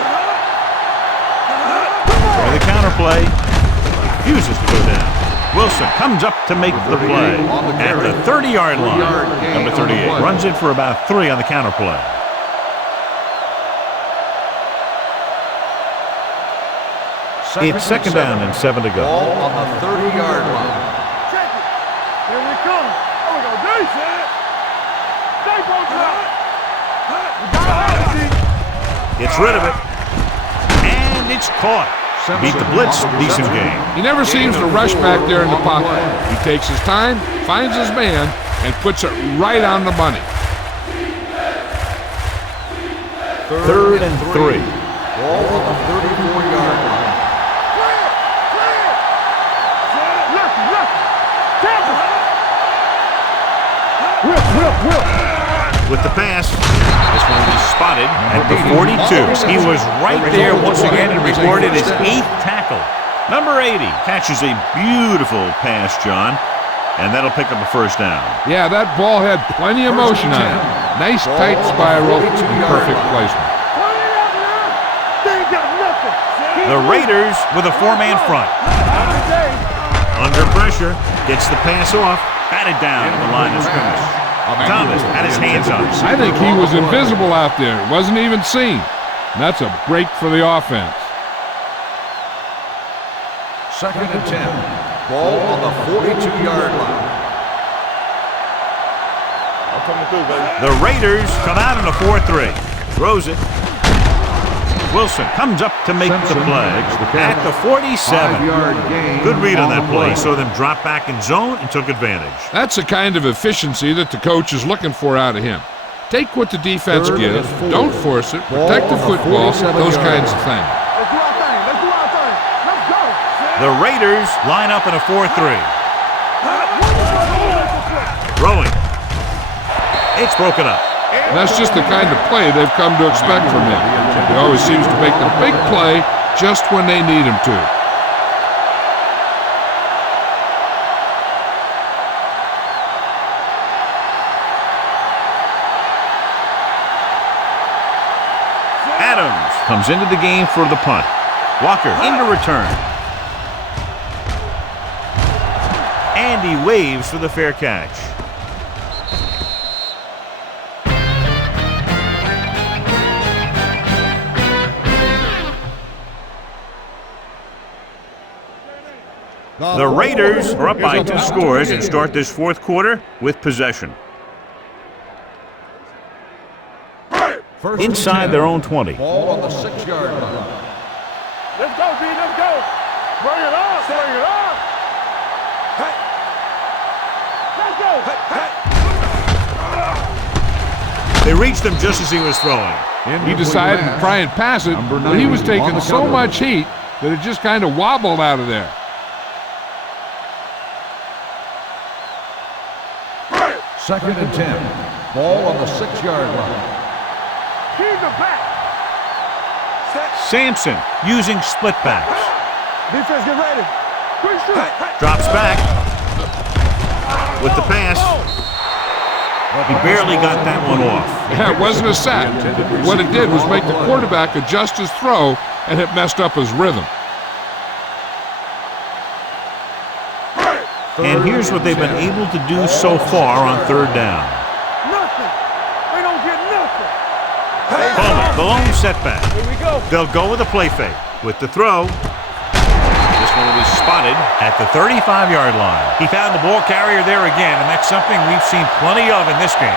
For the counterplay. Refuses to go down. Wilson comes up to make the play at the 30-yard line. Number 38 runs it for about 3 on the counterplay. It's 2nd down and 7 to go. Ball on the 30-yard line. Check it. Here we come. There we go. Decent. Stay on top. Gets rid of it. And it's caught. Beat the blitz. Decent game. He never seems to rush back there in the pocket. He takes his time, finds his man, and puts it right on the money. 3rd and 3. Ball on the 34-yard line. With the pass, this one will be spotted at the 42. He was right there once again and recorded his 8th tackle. Number 80 catches a beautiful pass, John, and that'll pick up a 1st down. Yeah, that ball had plenty of motion on it. Nice tight spiral and perfect placement. The Raiders with a 4-man front. Under pressure, gets the pass off, batted down at the line of scrimmage. Thomas had his hands on it. I think he was invisible out there. Wasn't even seen. And that's a break for the offense. 2nd and 10. Ball on the 42-yard line. I'm coming through, baby. The Raiders come out in a 4-3. Throws it. Wilson comes up to make the play at the 47. 5-yard gain. Good read on that play. Saw them drop back in zone and took advantage. That's the kind of efficiency that the coach is looking for out of him. Take what the defense gives, don't force it, protect the football, those kinds of things. Let's do our thing. Let's do our thing. Let's go. The Raiders line up in a 4-3. Throwing. It's broken up. And that's just the kind of play they've come to expect from him. He always seems to make the big play just when they need him to. Adams comes into the game for the punt. Walker into return. And he waves for the fair catch. The Raiders are up by 2 scores and start this 4th quarter with possession. Inside their own 20. Ball on the 6-yard line. Let's go, D. Let's go. Bring it on. Bring it on. Let's go. They reached him just as he was throwing. He decided to try and pass it, but he was taking so much heat that it just kind of wobbled out of there. 2nd and 10. Ball on the 6-yard line. Keep it back. Sampson using split backs. Defense, get ready. Quick shoot. Drops back with the pass. He barely got that one off. Yeah, it wasn't a sack. What it did was make the quarterback adjust his throw, and it messed up his rhythm. And here's what they've been able to do so far on 3rd down. Nothing. They don't get nothing. Coleman, the lone setback. Here we go. They'll go with a play fake. With the throw, this one will be spotted at the 35-yard line. He found the ball carrier there again, and that's something we've seen plenty of in this game.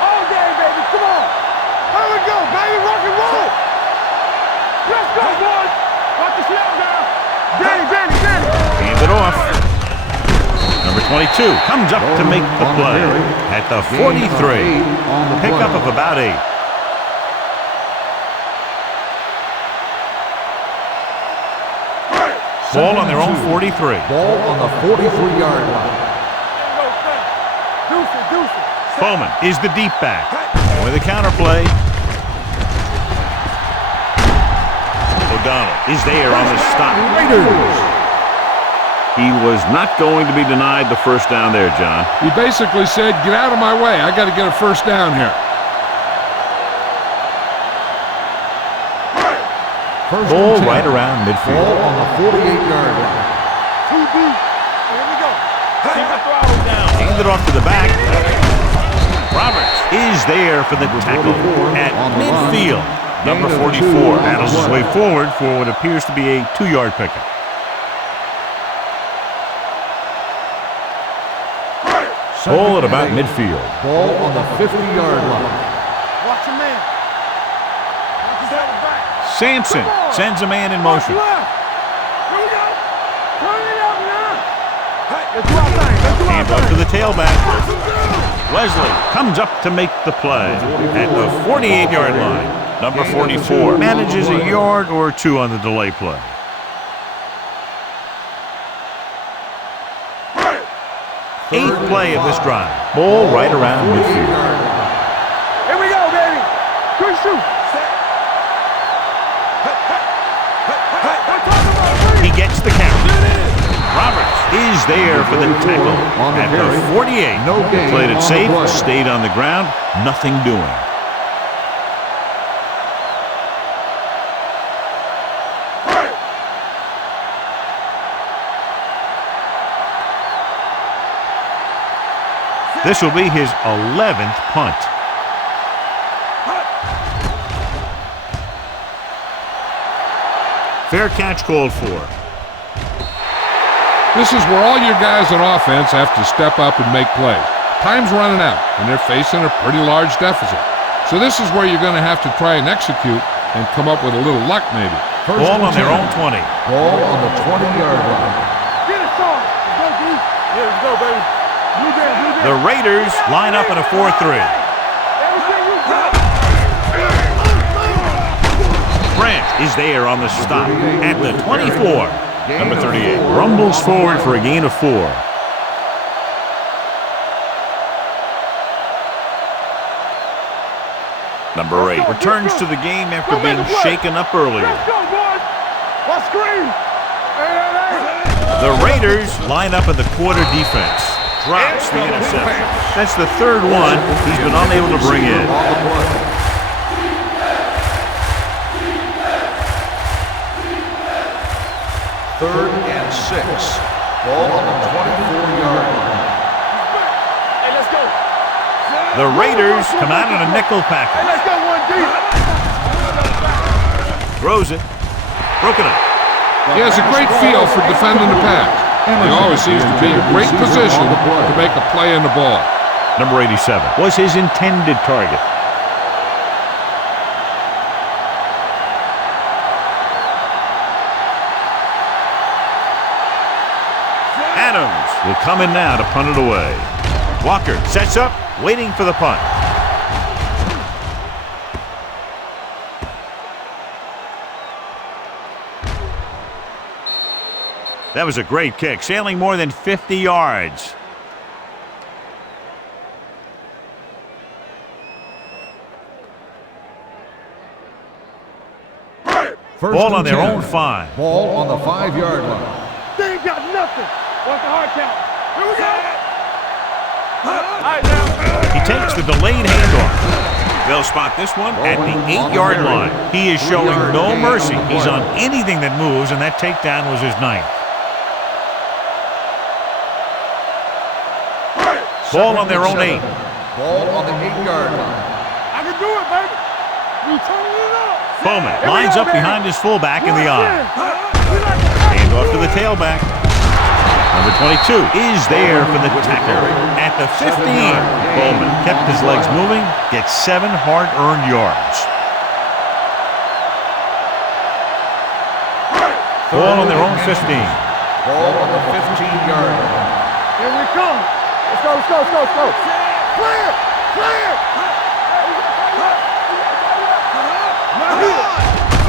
All day, baby. Come on. Here we go, baby. Rock and roll. Let's go, boys. Watch the snap down. Danny. Hand it off. Number 22 comes up to make the play at the 43. Pickup of about 8. Ball on their own 43. Ball on the 43-yard line. Deuce. Bowman is the deep back. With a counter play. O'Donnell is there on the stop. He was not going to be denied the first down there, John. He basically said, get out of my way. I got to get a first down here. Ball right around midfield. Ball on the 48-yard line. Too deep. Here we go. Keep the throttle down. Hand it off to the back. Roberts is there for the tackle at midfield. Number 44 battles his way forward for what appears to be a 2-yard pickup. Ball at about midfield. Ball on the 50-yard line. Watch your man. Watch his head back. Sampson sends a man in motion. Here we go. Turn it up now. Let's do our thing. Hand off to the tailback. Wesley comes up to make the play at the 48-yard line. Number 44 manages a yard or 2 on the delay play. Eighth play of this drive. Ball right around midfield. Here we go, baby. Quick shoot. He gets the count. Roberts is there for the tackle at the 48. Played it safe, stayed on the ground, nothing doing. This will be his 11th punt. Fair catch called for. This is where all your guys on offense have to step up and make plays. Time's running out, and they're facing a pretty large deficit. So this is where you're going to have to try and execute and come up with a little luck maybe. Ball on their own 20. Ball on the 20-yard line. Get it started. Go, D. Yeah, let's go, baby. The Raiders line up in a 4-3. Branch is there on the stop at the 24. Number 38 rumbles forward for a gain of 4. Number 8 returns to the game after being shaken up earlier. Let's go, boys. Let's scream. The Raiders line up in the quarter defense. Drops the interception. That's the third one he's been unable to bring in. Third and 6. Ball on the 24-yard line. Hey, let's go. The Raiders come out in a nickel package. Hey, let's go, 1 deep. Throws it. Broken up. He has a great feel for defending the pass. He always seems to be in great position to make a play in the ball. Number 87 was his intended target. Adams will come in now to punt it away. Walker sets up, waiting for the punt. That was a great kick, sailing more than 50 yards. Ball on their own 5. Ball on the 5-yard line. They ain't got nothing. What's the hard count? Here we go. All right, now. He takes the delayed handoff. They'll spot this one at the 8-yard line. He is showing no mercy. He's on anything that moves, and that takedown was his 9th. Ball on their own 8. Ball on the 8-yard line. I can do it, baby. We turning it up. Bowman lines up behind his fullback in the eye. Hand off to the tailback. Number 22 is there for the tackle at the 15. Bowman kept his legs moving, gets 7 hard-earned yards. Ball on their own 15. Ball on the 15-yard line. Here we come. Let's go, let's go, let's go, let's go. Clear! Clear!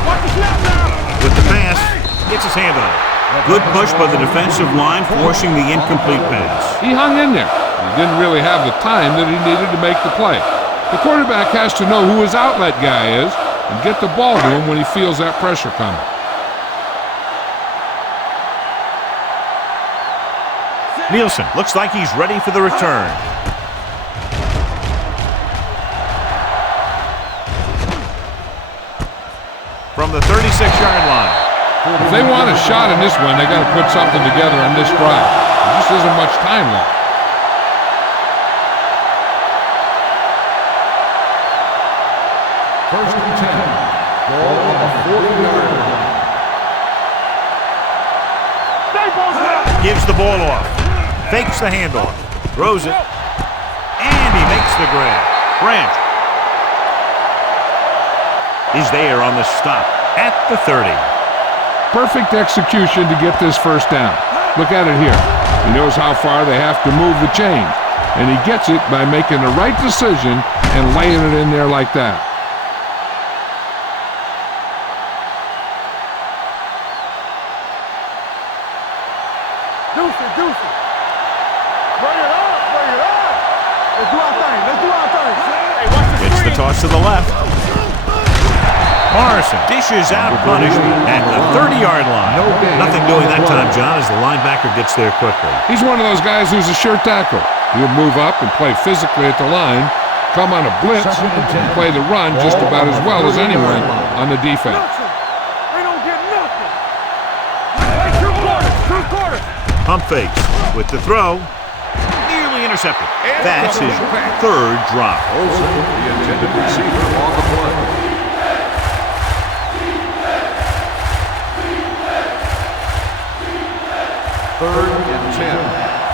Watch the snap now. With the pass, gets his hand on it. Good push by the defensive line, forcing the incomplete pass. He hung in there. He didn't really have the time that he needed to make the play. The quarterback has to know who his outlet guy is and get the ball to him when he feels that pressure coming. Nielsen looks like he's ready for the return. From the 36-yard line. If they want a shot in this one, they got to put something together on this drive. There just isn't much time left. First and 10. Ball on the 40-yard line. Gives the ball off. Fakes the handoff. Throws it. And he makes the grab. Branch is there on the stop at the 30. Perfect execution to get this first down. Look at it here. He knows how far they have to move the chains, and he gets it by making the right decision and laying it in there like that. Deuce it. Bring it up, bring it up. Let's do our thing, let's do our thing. Hey, watch the It's the screen. toss to the left. Morrison dishes out punishment at the 30-yard line. Nothing doing that time, John, as the linebacker gets there quickly. He's one of those guys who's a sure tackle. He'll move up and play physically at the line, come on a blitz, and play the run just about as well as anyone on the defense. They don't get nothing. Hey, two quarters. Pump fakes with the throw. Nearly intercepted. That's his 3rd drop. Olsen, the intended receiver on the play. Third and 10.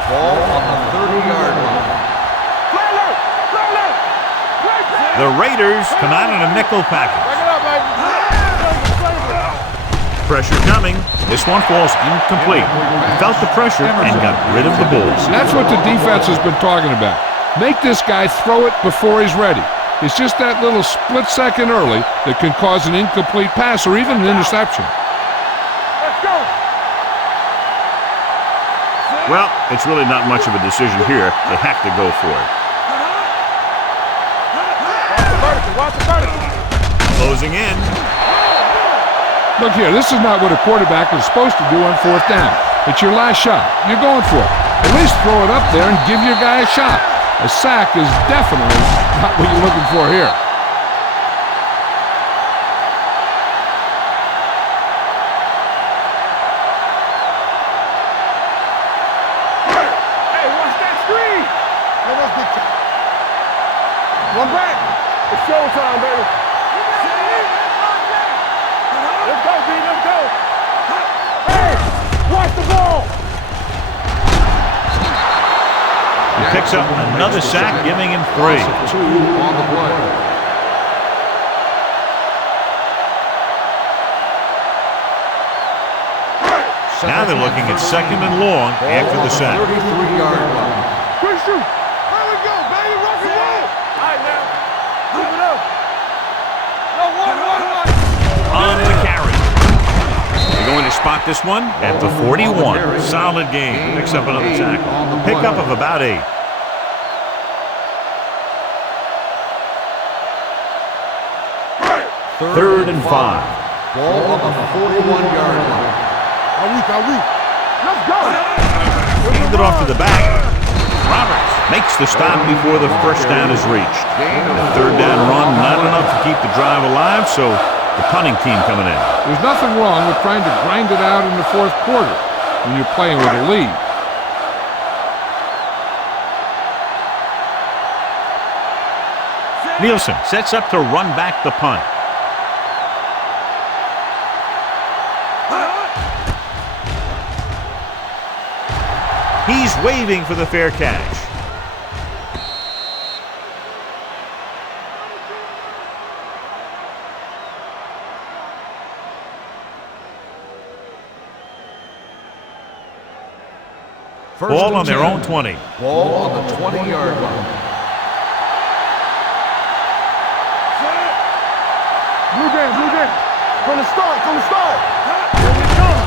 Ball on the 30-yard line. The Raiders come out in a nickel package. Bring it up, baby. Pressure coming. This one falls incomplete. Felt the pressure and got rid of the ball. That's what the defense has been talking about. Make this guy throw it before he's ready. It's just that little split second early that can cause an incomplete pass or even an interception. Let's go. Well, it's really not much of a decision here. They have to go for it. Watch the vertical. Closing in. Look here, this is not what a quarterback is supposed to do on 4th down. It's your last shot. You're going for it. At least throw it up there and give your guy a shot. A sack is definitely not what you're looking for here. Hey, watch that screen. Hey, that's big time. One back. It's showtime, baby. Let's go, B. Let's go. Hey, watch the ball. He picks up another sack, giving him 3. 2 on the play. Now they're looking at 2nd and long after the sack. 33-yard line. Quick shoot. There we go, baby. Rock and roll. All right, now. Move it up. No, one. On the carry. They're going to spot this one at the 41. Solid game. Picks up another tackle. Pickup of about 8. Third and 5. Ball on the 41-yard line. Are we? Let's go. Hand it off to the back. Roberts makes the stop before the first down is reached. The 3rd down run, not enough to keep the drive alive, so the punting team coming in. There's nothing wrong with trying to grind it out in the 4th quarter when you're playing with a lead. Nielsen sets up to run back the punt. He's waving for the fair catch. Ball on their own 20. Ball on the 20-yard line. Blue game. From the start. Here we come.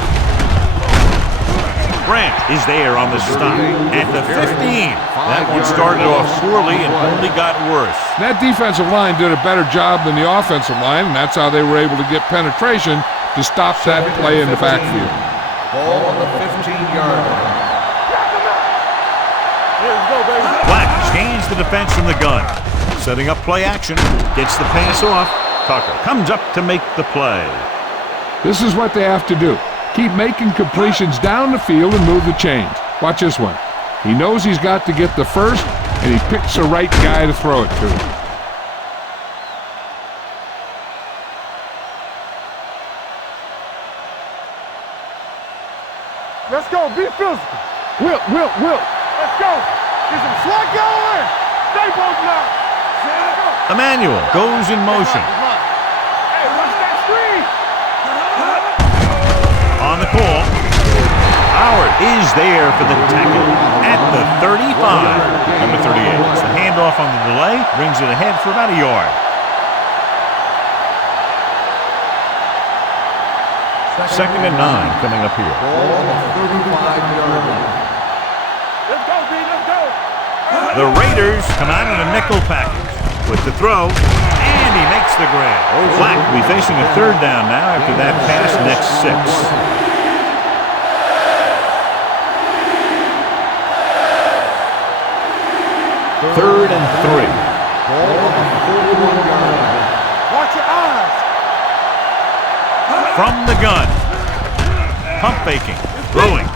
Grant is there on the stop at the 15. That one started off poorly and only got worse. That defensive line did a better job than the offensive line, and that's how they were able to get penetration to stop that play in the backfield. Ball on the 15-yard line. Black scans the defense from the gun. Setting up play action. Gets the pass off. Tucker comes up to make the play. This is what they have to do. Keep making completions down the field and move the chains. Watch this one. He knows he's got to get the first, and he picks the right guy to throw it to. Let's go. Be physical. Will. Let's go. Get some slug going. Stay both now. Emmanuel goes in motion. Hey, what's that screen? On the call. Howard is there for the tackle at the 35. Number 38. It's the handoff on the delay. Brings it ahead for about a yard. Second and 9 coming up here. Ball on the 35-yard line. Let's go, B. Let's go. The Raiders come out in a nickel package with the throw, and he makes the grab. Black will be facing a third down now after that pass next 6. Third and 3. Ball on the 41-yard line. Watch your eyes. From the gun. Pump faking. Throwing.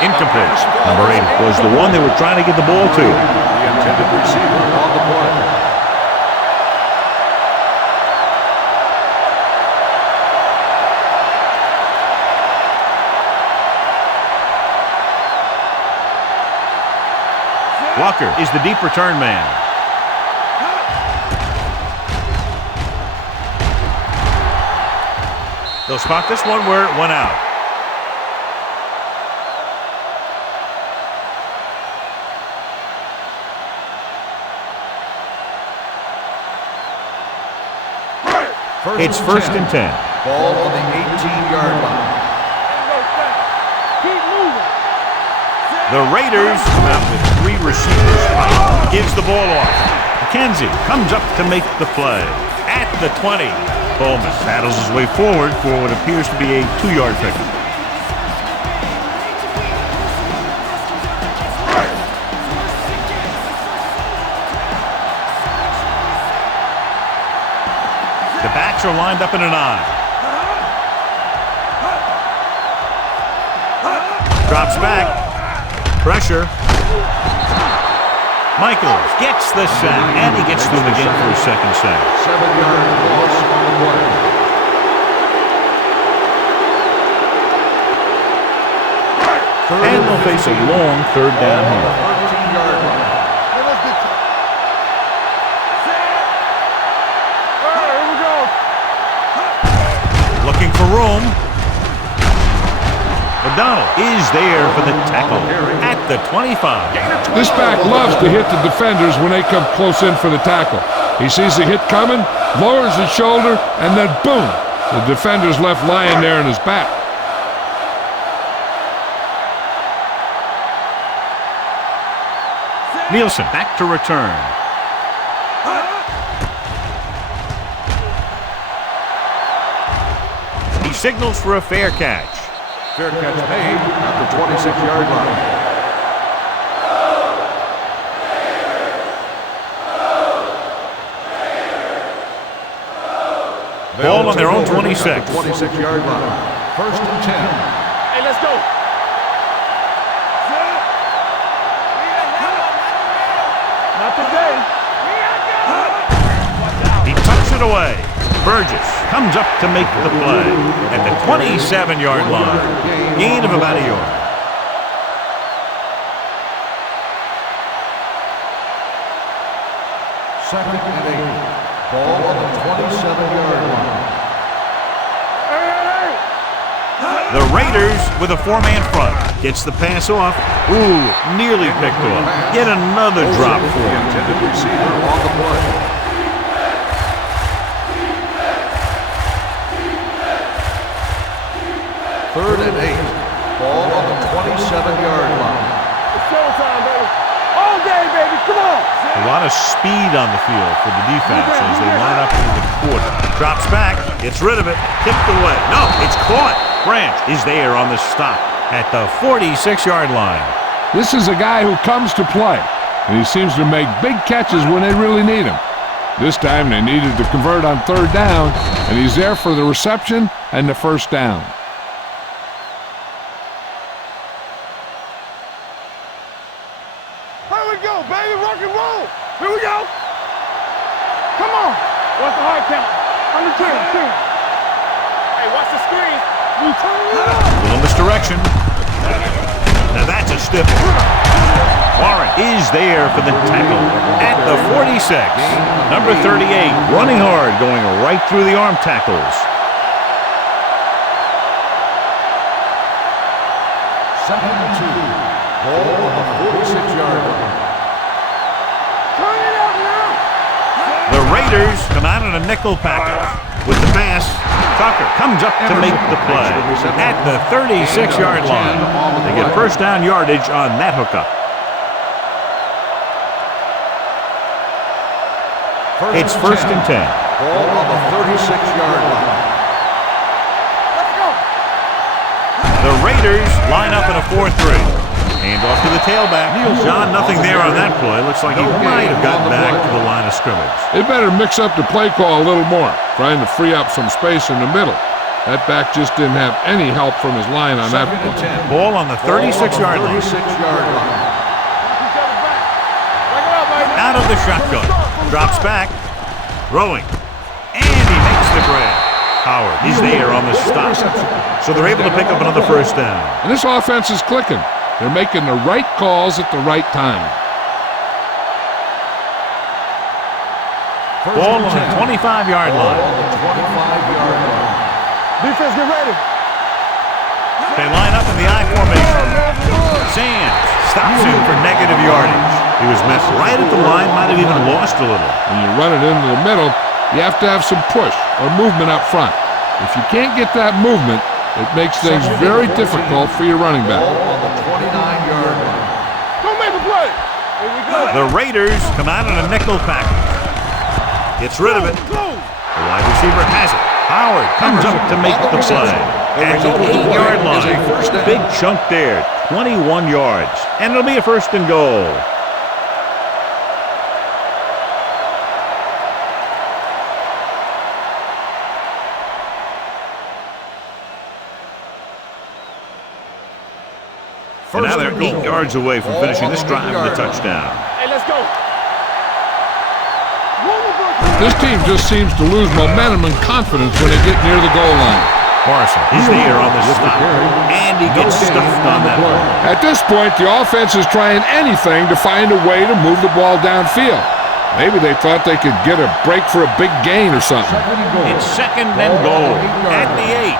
Incomplete. Number 8 was the one they were trying to get the ball to. The intended receiver on the play. Walker is the deep return man. They'll spot this one where it went out. It's first and 10. Ball on the 18-yard line. Keep moving. The Raiders come out with 3 receivers. Gives the ball off. McKenzie comes up to make the play. At the 20. Bowman battles his way forward for what appears to be a 2-yard pickup. The backs are lined up in an I. Drops back. Pressure. Michaels gets the sack, and he gets through again for his second sack. 7-yard loss on the play. And they'll face a long third down here. 13-yard line. Hey, let's get to it. All right, here we go. Looking for room. O'Donnell is there for the tackle at the 25. This back loves to hit the defenders when they come close in for the tackle. He sees the hit coming, lowers his shoulder, and then boom, the defender's left lying there in his back. Nielsen back to return. He signals for a fair catch. Fair catch made at the 26-yard line. Ball on their own 26. 26-yard line. First and 10. Hey, let's go. Not today. He tucks it away. Burgess comes up to make the play at the 27-yard line. Gain of about a yard. Second and 8. Ball on the 27-yard line. The Raiders with a four-man front. Gets the pass off. Ooh, nearly picked off. Yet another drop for him. Intended receiver on the play. Third and 8. Ball on the 27-yard line. It's showtime, baby. All day, baby. Come on. A lot of speed on the field for the defense as they line up into the quarter. Drops back, gets rid of it, tipped away. No, it's caught. Branch is there on the stop at the 46-yard line. This is a guy who comes to play, and he seems to make big catches when they really need him. This time they needed to convert on third down, and he's there for the reception and the first down. Here we go, baby. Rock and roll. Here we go. Come on. What's the hard count? Under 10. Hey, watch the screen. You turn it up. A little misdirection. Now that's a stiff. Warren is there for the tackle at the 46. Number 38, running hard, going right through the arm tackles. Second and 2. Ball on the 46-yard line. Turn it up now. The Raiders come out in a nickel package. With the pass, Tucker comes up to make the play at the 36-yard line. They get first down yardage on that hookup. It's first and 10. Ball on the 36-yard line. Let's go. The Raiders line up in a 4-3. Hand off to the tailback. John, nothing there on that play. Looks like he might have gotten back to the line of scrimmage. They better mix up the play call a little more, trying to free up some space in the middle. That back just didn't have any help from his line on that Second and play. 10. Ball on the 36-yard line. 36-yard line. Out of the shotgun. Drops back. Throwing. And he makes the grab. Howard is there on the stop. So they're able to pick up another first down. And this offense is clicking. They're making the right calls at the right time. Ball on the 25-yard line. On the 25-yard line. Defense, get ready. They line up in the I formation. Sands stops him for negative yardage. He was met right at the line, might have even lost a little. When you run it into the middle, you have to have some push or movement up front. If you can't get that movement, it makes things very difficult for your running back. Ball on the 29-yard line. Don't make a play. Here we go. The Raiders come out in a nickel package. Gets rid of it. Go. The wide receiver has it. Howard comes up to make the play at the 8-yard line. Big chunk there, 21 yards. And it'll be a first and goal. And now they're 8 yards away from finishing this drive with a touchdown. Hey, let's go. This team just seems to lose momentum and confidence when they get near the goal line. Morrison is there on the stop, and he gets stuffed on that one. At this point, the offense is trying anything to find a way to move the ball downfield. Maybe they thought they could get a break for a big gain or something. It's second and goal at the 8.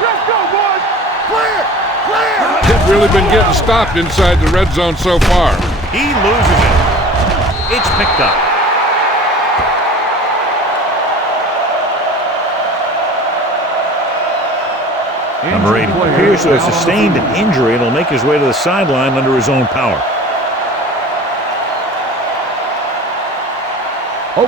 Let's go, boys. Clear. Clear. They've really been getting stopped inside the red zone so far. He loses it. It's picked up. Number 8 appears to have sustained an injury and will make his way to the sideline under his own power.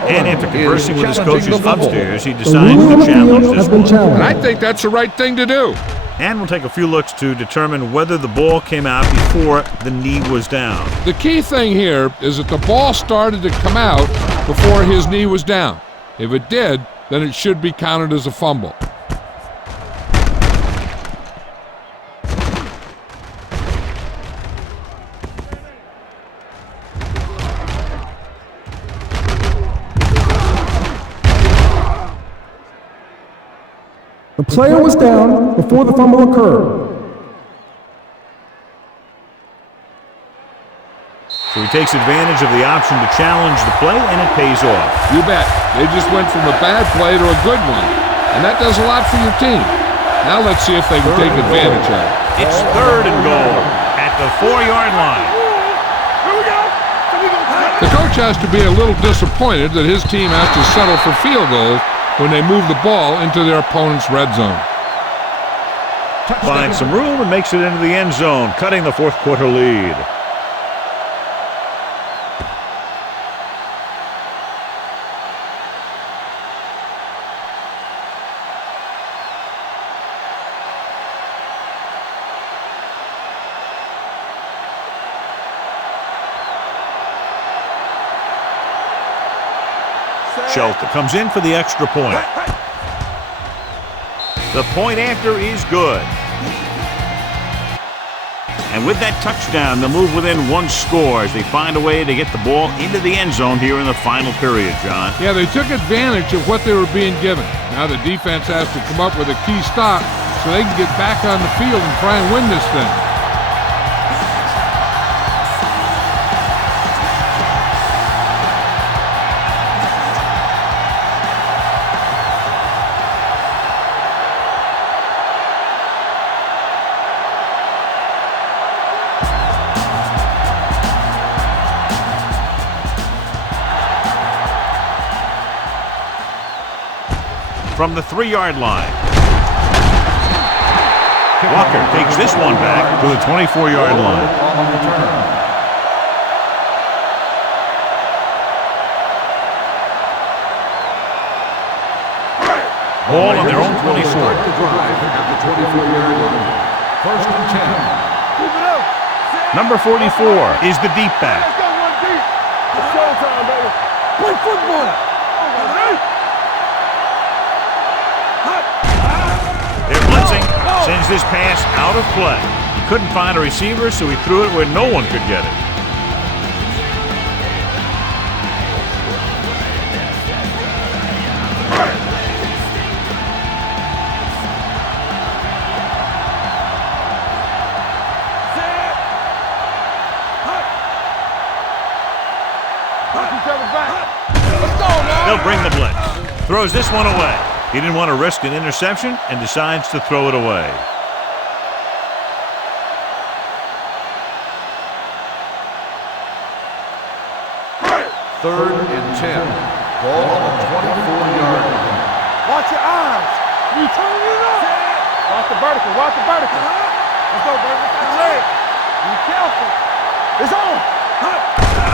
And after conversing with his coaches upstairs, he decides to challenge this one. And I think that's the right thing to do. And we'll take a few looks to determine whether the ball came out before the knee was down. The key thing here is that the ball started to come out before his knee was down. If it did, then it should be counted as a fumble. The player was down before the fumble occurred. So he takes advantage of the option to challenge the play, and it pays off. You bet. They just went from a bad play to a good one, and that does a lot for your team. Now let's see if they can take advantage of it. It's 3rd and goal at the 4-yard line. Here we go. The coach has to be a little disappointed that his team has to settle for field goals when they move the ball into their opponent's red zone. Finds some room and makes it into the end zone, cutting the 4th quarter lead. Shelton comes in for the extra point. The point after is good. And with that touchdown, they'll move within 1 score as they find a way to get the ball into the end zone here in the final period, John. Yeah, they took advantage of what they were being given. Now the defense has to come up with a key stop so they can get back on the field and try and win this thing. From the 3-yard line. Walker takes this one back to the 24-yard line. Ball on their own 24. Start the drive at the 24-yard line. 1st and 10. Keep it up. Number 44 is the deep back. Let's go one deep. It's showtime, baby. Play football. They're blitzing. Sends this pass out of play. He couldn't find a receiver, so he threw it where no one could get it. They'll bring the blitz. Throws this one away. He didn't want to risk an interception and decides to throw it away. Third and 10. Ball on the 24-yard line. Watch your eyes. You turning it up. Watch the vertical. Watch the vertical. Let's go, baby. Let's go. Leg. Be careful. It's on.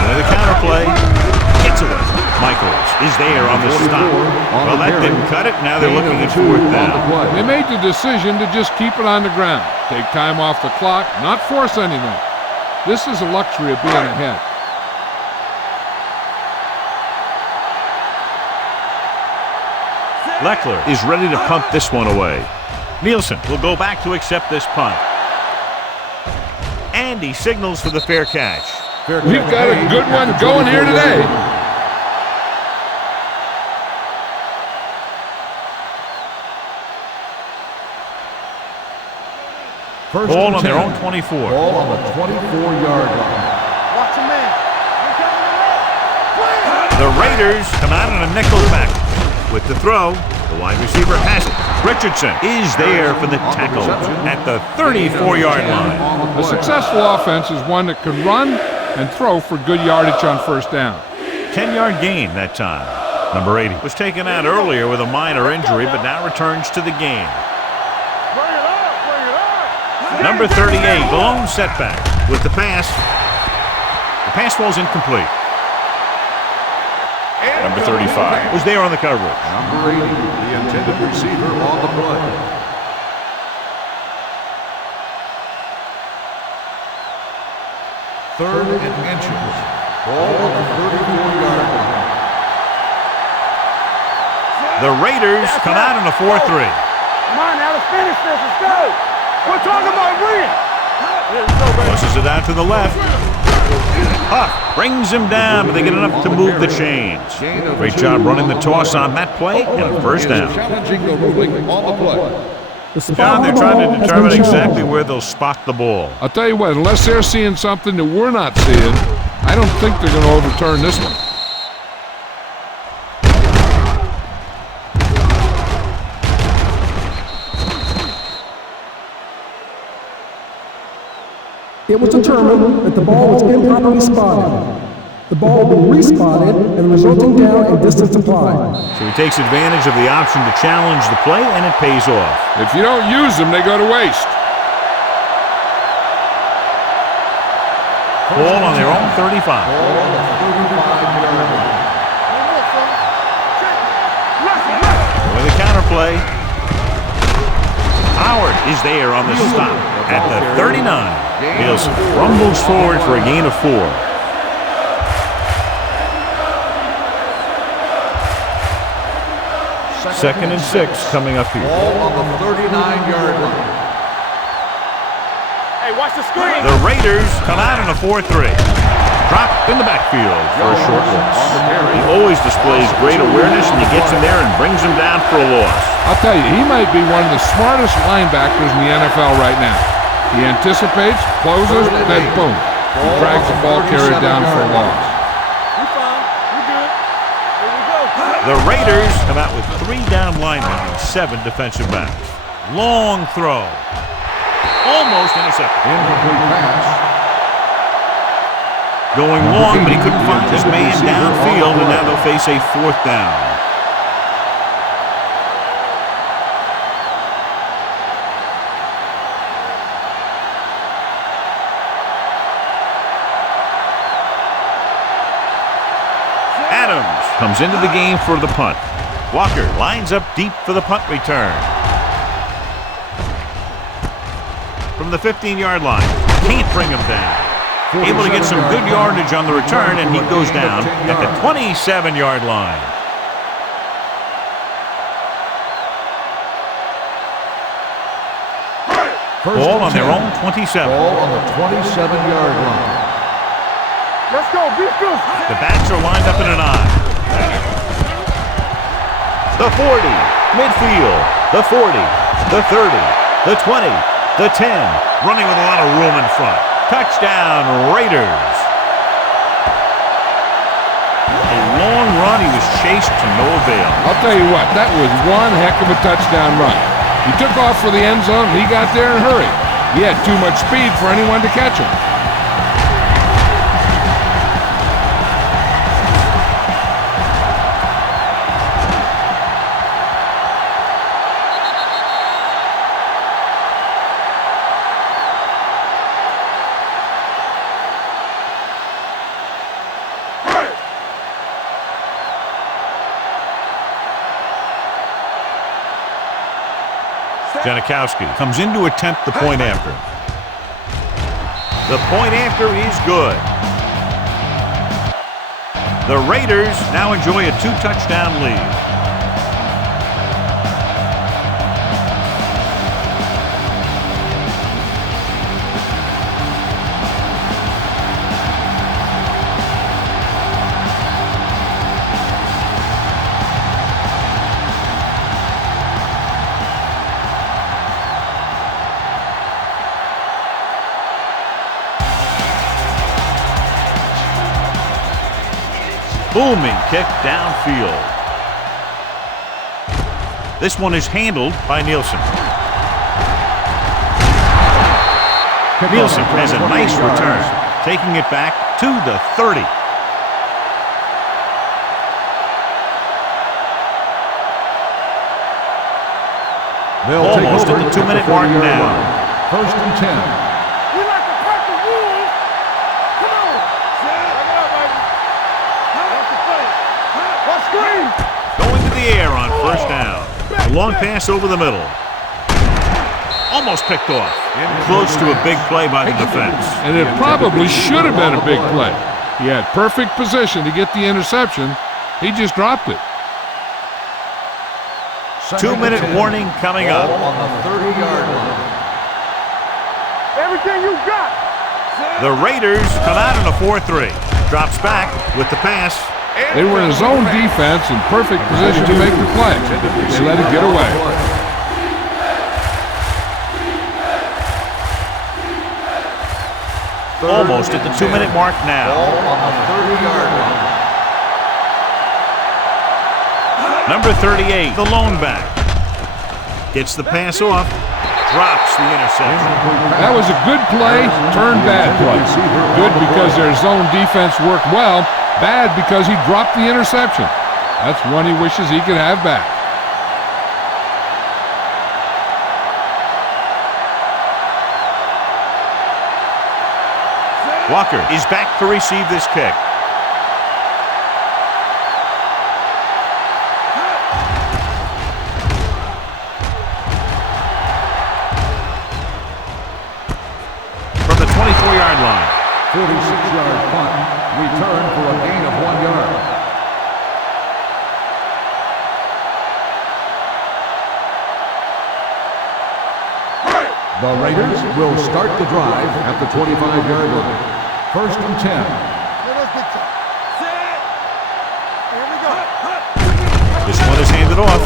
With a counter play, gets away. Michaels is there on the stop. Well, that didn't cut it. Now they're looking at 4th down. They made the decision to just keep it on the ground. Take time off the clock, not force anything. This is a luxury of being ahead. Leckler is ready to punt this one away. Nielsen will go back to accept this punt. And he signals for the fair catch. We've got a good one going here today. Ball on their own 24. Ball on the 24-yard line. Watch your man. The Raiders come out on a nickel back. With the throw, the wide receiver has it. Richardson is there for the tackle at the 34-yard line. A successful offense is one that can run and throw for good yardage on 1st down. 10-yard gain that time. Number 80 was taken out earlier with a minor injury, but now returns to the game. Number 38, the lone setback with the pass. The pass falls incomplete. Number 35 was there on the coverage. Number 80, the intended receiver on the play. Third and inches. Ball on the 34-yard line. The Raiders come out in a 4-3. Come on now, let's finish this. Let's go. We're talking about win. Pushes it out to the left. Huff brings him down, but they get enough to move the chains. Great job running the toss on that play, and a first down. Challenging the ruling on the play. John, they're trying to determine exactly where they'll spot the ball. I'll tell you what, unless they're seeing something that we're not seeing, I don't think they're going to overturn this one. It was determined that the ball was improperly spotted. The ball will be respotted and the resulting down and distance applied. So he takes advantage of the option to challenge the play, and it pays off. If you don't use them, they go to waste. Ball on their own 35. With a counter play. Howard is there on the stop at the 39. Nielsen rumbles forward for a gain of 4. Second and 6 coming up here. Ball on the 39-yard line. Hey, watch the screen. The Raiders come out in a 4-3. Dropped in the backfield for a short loss. He always displays great awareness, and he gets in there and brings him down for a loss. I'll tell you, he might be one of the smartest linebackers in the NFL right now. He anticipates, closes, then boom. He drags the ball carrier down for a loss. You fine. You good. Here we go. The Raiders come out with 3 down linemen and 7 defensive backs. Long throw. Almost intercepted. Incomplete pass. Going long, but he couldn't find his man downfield, and now they'll face a 4th down. Adams comes into the game for the punt. Walker lines up deep for the punt return. From the 15-yard line, can't bring him down. Able to get some good yardage on the return, and he goes down at the 27-yard line. Ball on their own 27. Ball on the 27-yard line. Let's go. Beat this. The backs are lined up in an I. The 40, midfield, the 40, the 30, the 20, the 10, running with a lot of room in front. Touchdown, Raiders. A long run, he was chased to no avail. I'll tell you what, that was one heck of a touchdown run. He took off for the end zone, and he got there in a hurry. He had too much speed for anyone to catch him. Janikowski comes in to attempt the point after. The point after is good. The Raiders now enjoy a 2-touchdown lead. Booming kick downfield. This one is handled by Nielsen. Nielsen has a nice return, taking it back to the 30. Almost at the 2-minute mark now. First and 10. We like the purple rules. Come on. Check it out, baby. That's the play. What screen? Going to the air on first down. A long pass over the middle. Almost picked off. Close to a big play by the defense. And it probably should have been a big play. He had perfect position to get the interception. He just dropped it. 2-minute warning coming up. On the 30-yard line. Everything you got. The Raiders come out in a 4-3. Drops back with the pass. They were in zone defense in perfect position to make the play. They let it get away. Almost at the 2-minute mark now. Ball on the 30-yard line. Number 38, the lone back. Gets the pass off. Drops the interception. That was a good play, turned bad play. Good because their zone defense worked well. Bad because he dropped the interception. That's one he wishes he could have back. Walker is back to receive this kick. From the 24-yard line. 46-yard punt. Return for a gain of 1 yard. The Raiders will start the drive at the 25-yard line. 1st and 10. This one is handed off.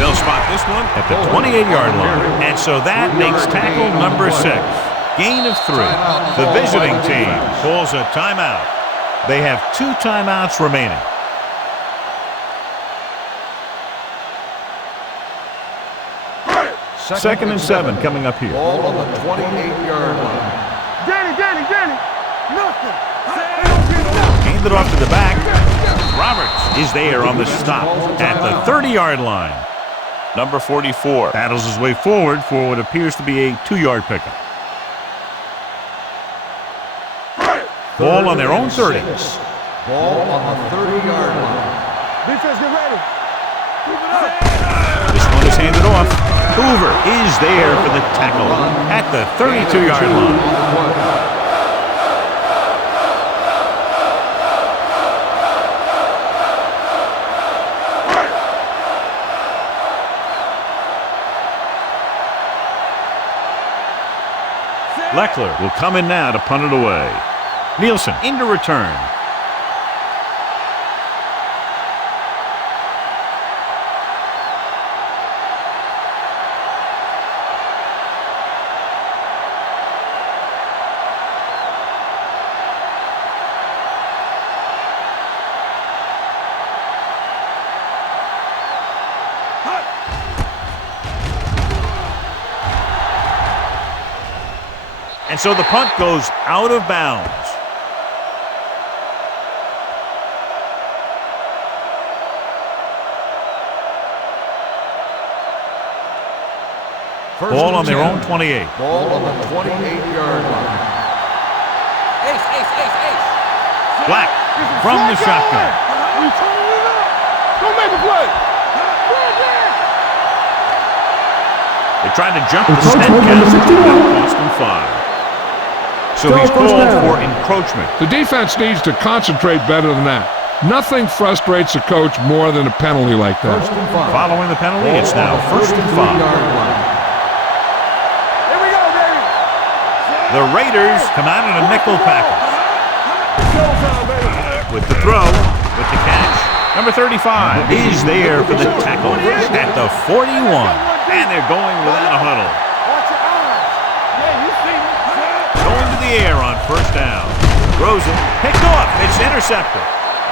They'll spot this one at the 28-yard line. And so that makes tackle number 6. Gain of 3. The visiting team calls a timeout. They have 2 timeouts remaining. Second and 7 coming up here. Ball on the 28-yard line. Danny, nothing. Handed off to the back. Roberts is there on the stop at the 30-yard line. Number 44 battles his way forward for what appears to be a 2-yard pickup. Ball on their own 30. Ball on the 30-yard line. Defense, get ready. Keep it up. This one is handed off. Hoover is there for the tackle at the 32-yard line. Leckler will come in now to punt it away. Nielsen into return. And so the punt goes out of bounds. Ball on their own 28. Ball on the 28-yard line. Ace. Black from the shotgun. We turning it up. Don't make a play. They tried to jump the snap count. Cost them 5. So he's called for encroachment. The defense needs to concentrate better than that. Nothing frustrates a coach more than a penalty like that. 1st and 5. Following the penalty, it's now 1st and 5. The Raiders come out in a nickel package. With the throw, with the catch. Number 35 is there for the tackle at the 41. And they're going without a huddle. Going to the air on 1st down. Throws it, picked off, it's intercepted.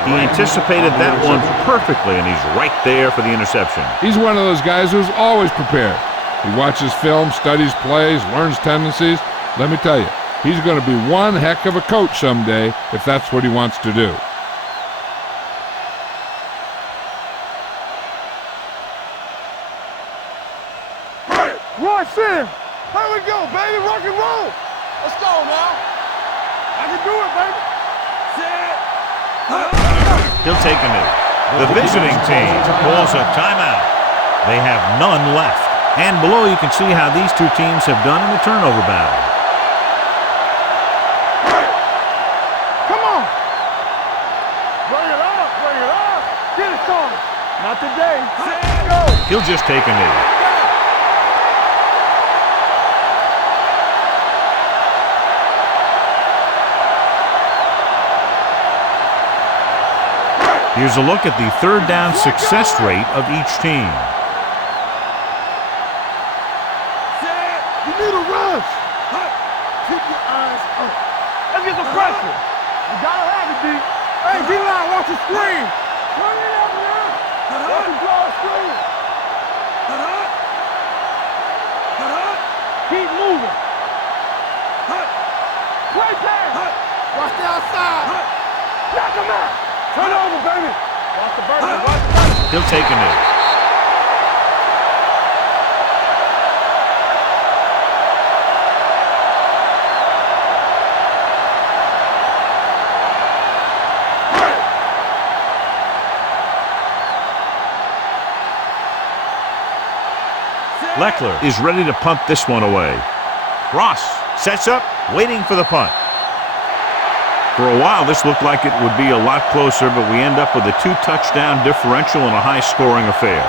He anticipated that one perfectly, and he's right there for the interception. He's one of those guys who's always prepared. He watches film, studies plays, learns tendencies. Let me tell you, he's going to be one heck of a coach someday if that's what he wants to do. Rush in. Here we go, baby. Rock and roll. Let's go now. I can do it, baby. He'll take a knee. The visiting team calls a timeout. They have none left. And below you can see how these two teams have done in the turnover battle. Come on. Bring it up. Get it started. Not today. Go. He'll just take a knee. Here's a look at the third down success rate of each team. You need a rush. Keep your eyes up. Let's get some pressure. You gotta have it, D. Hey, D-line, watch the screen. Turn it up now. Watch the draw screen. Keep moving. Play pass. Watch the outside. Knock him out. Turn over, baby. Watch the bird. Watch the bird. He'll take a knee. Leckler is ready to punt this one away. Ross sets up, waiting for the punt. For a while, this looked like it would be a lot closer, but we end up with a 2-touchdown differential in a high-scoring affair.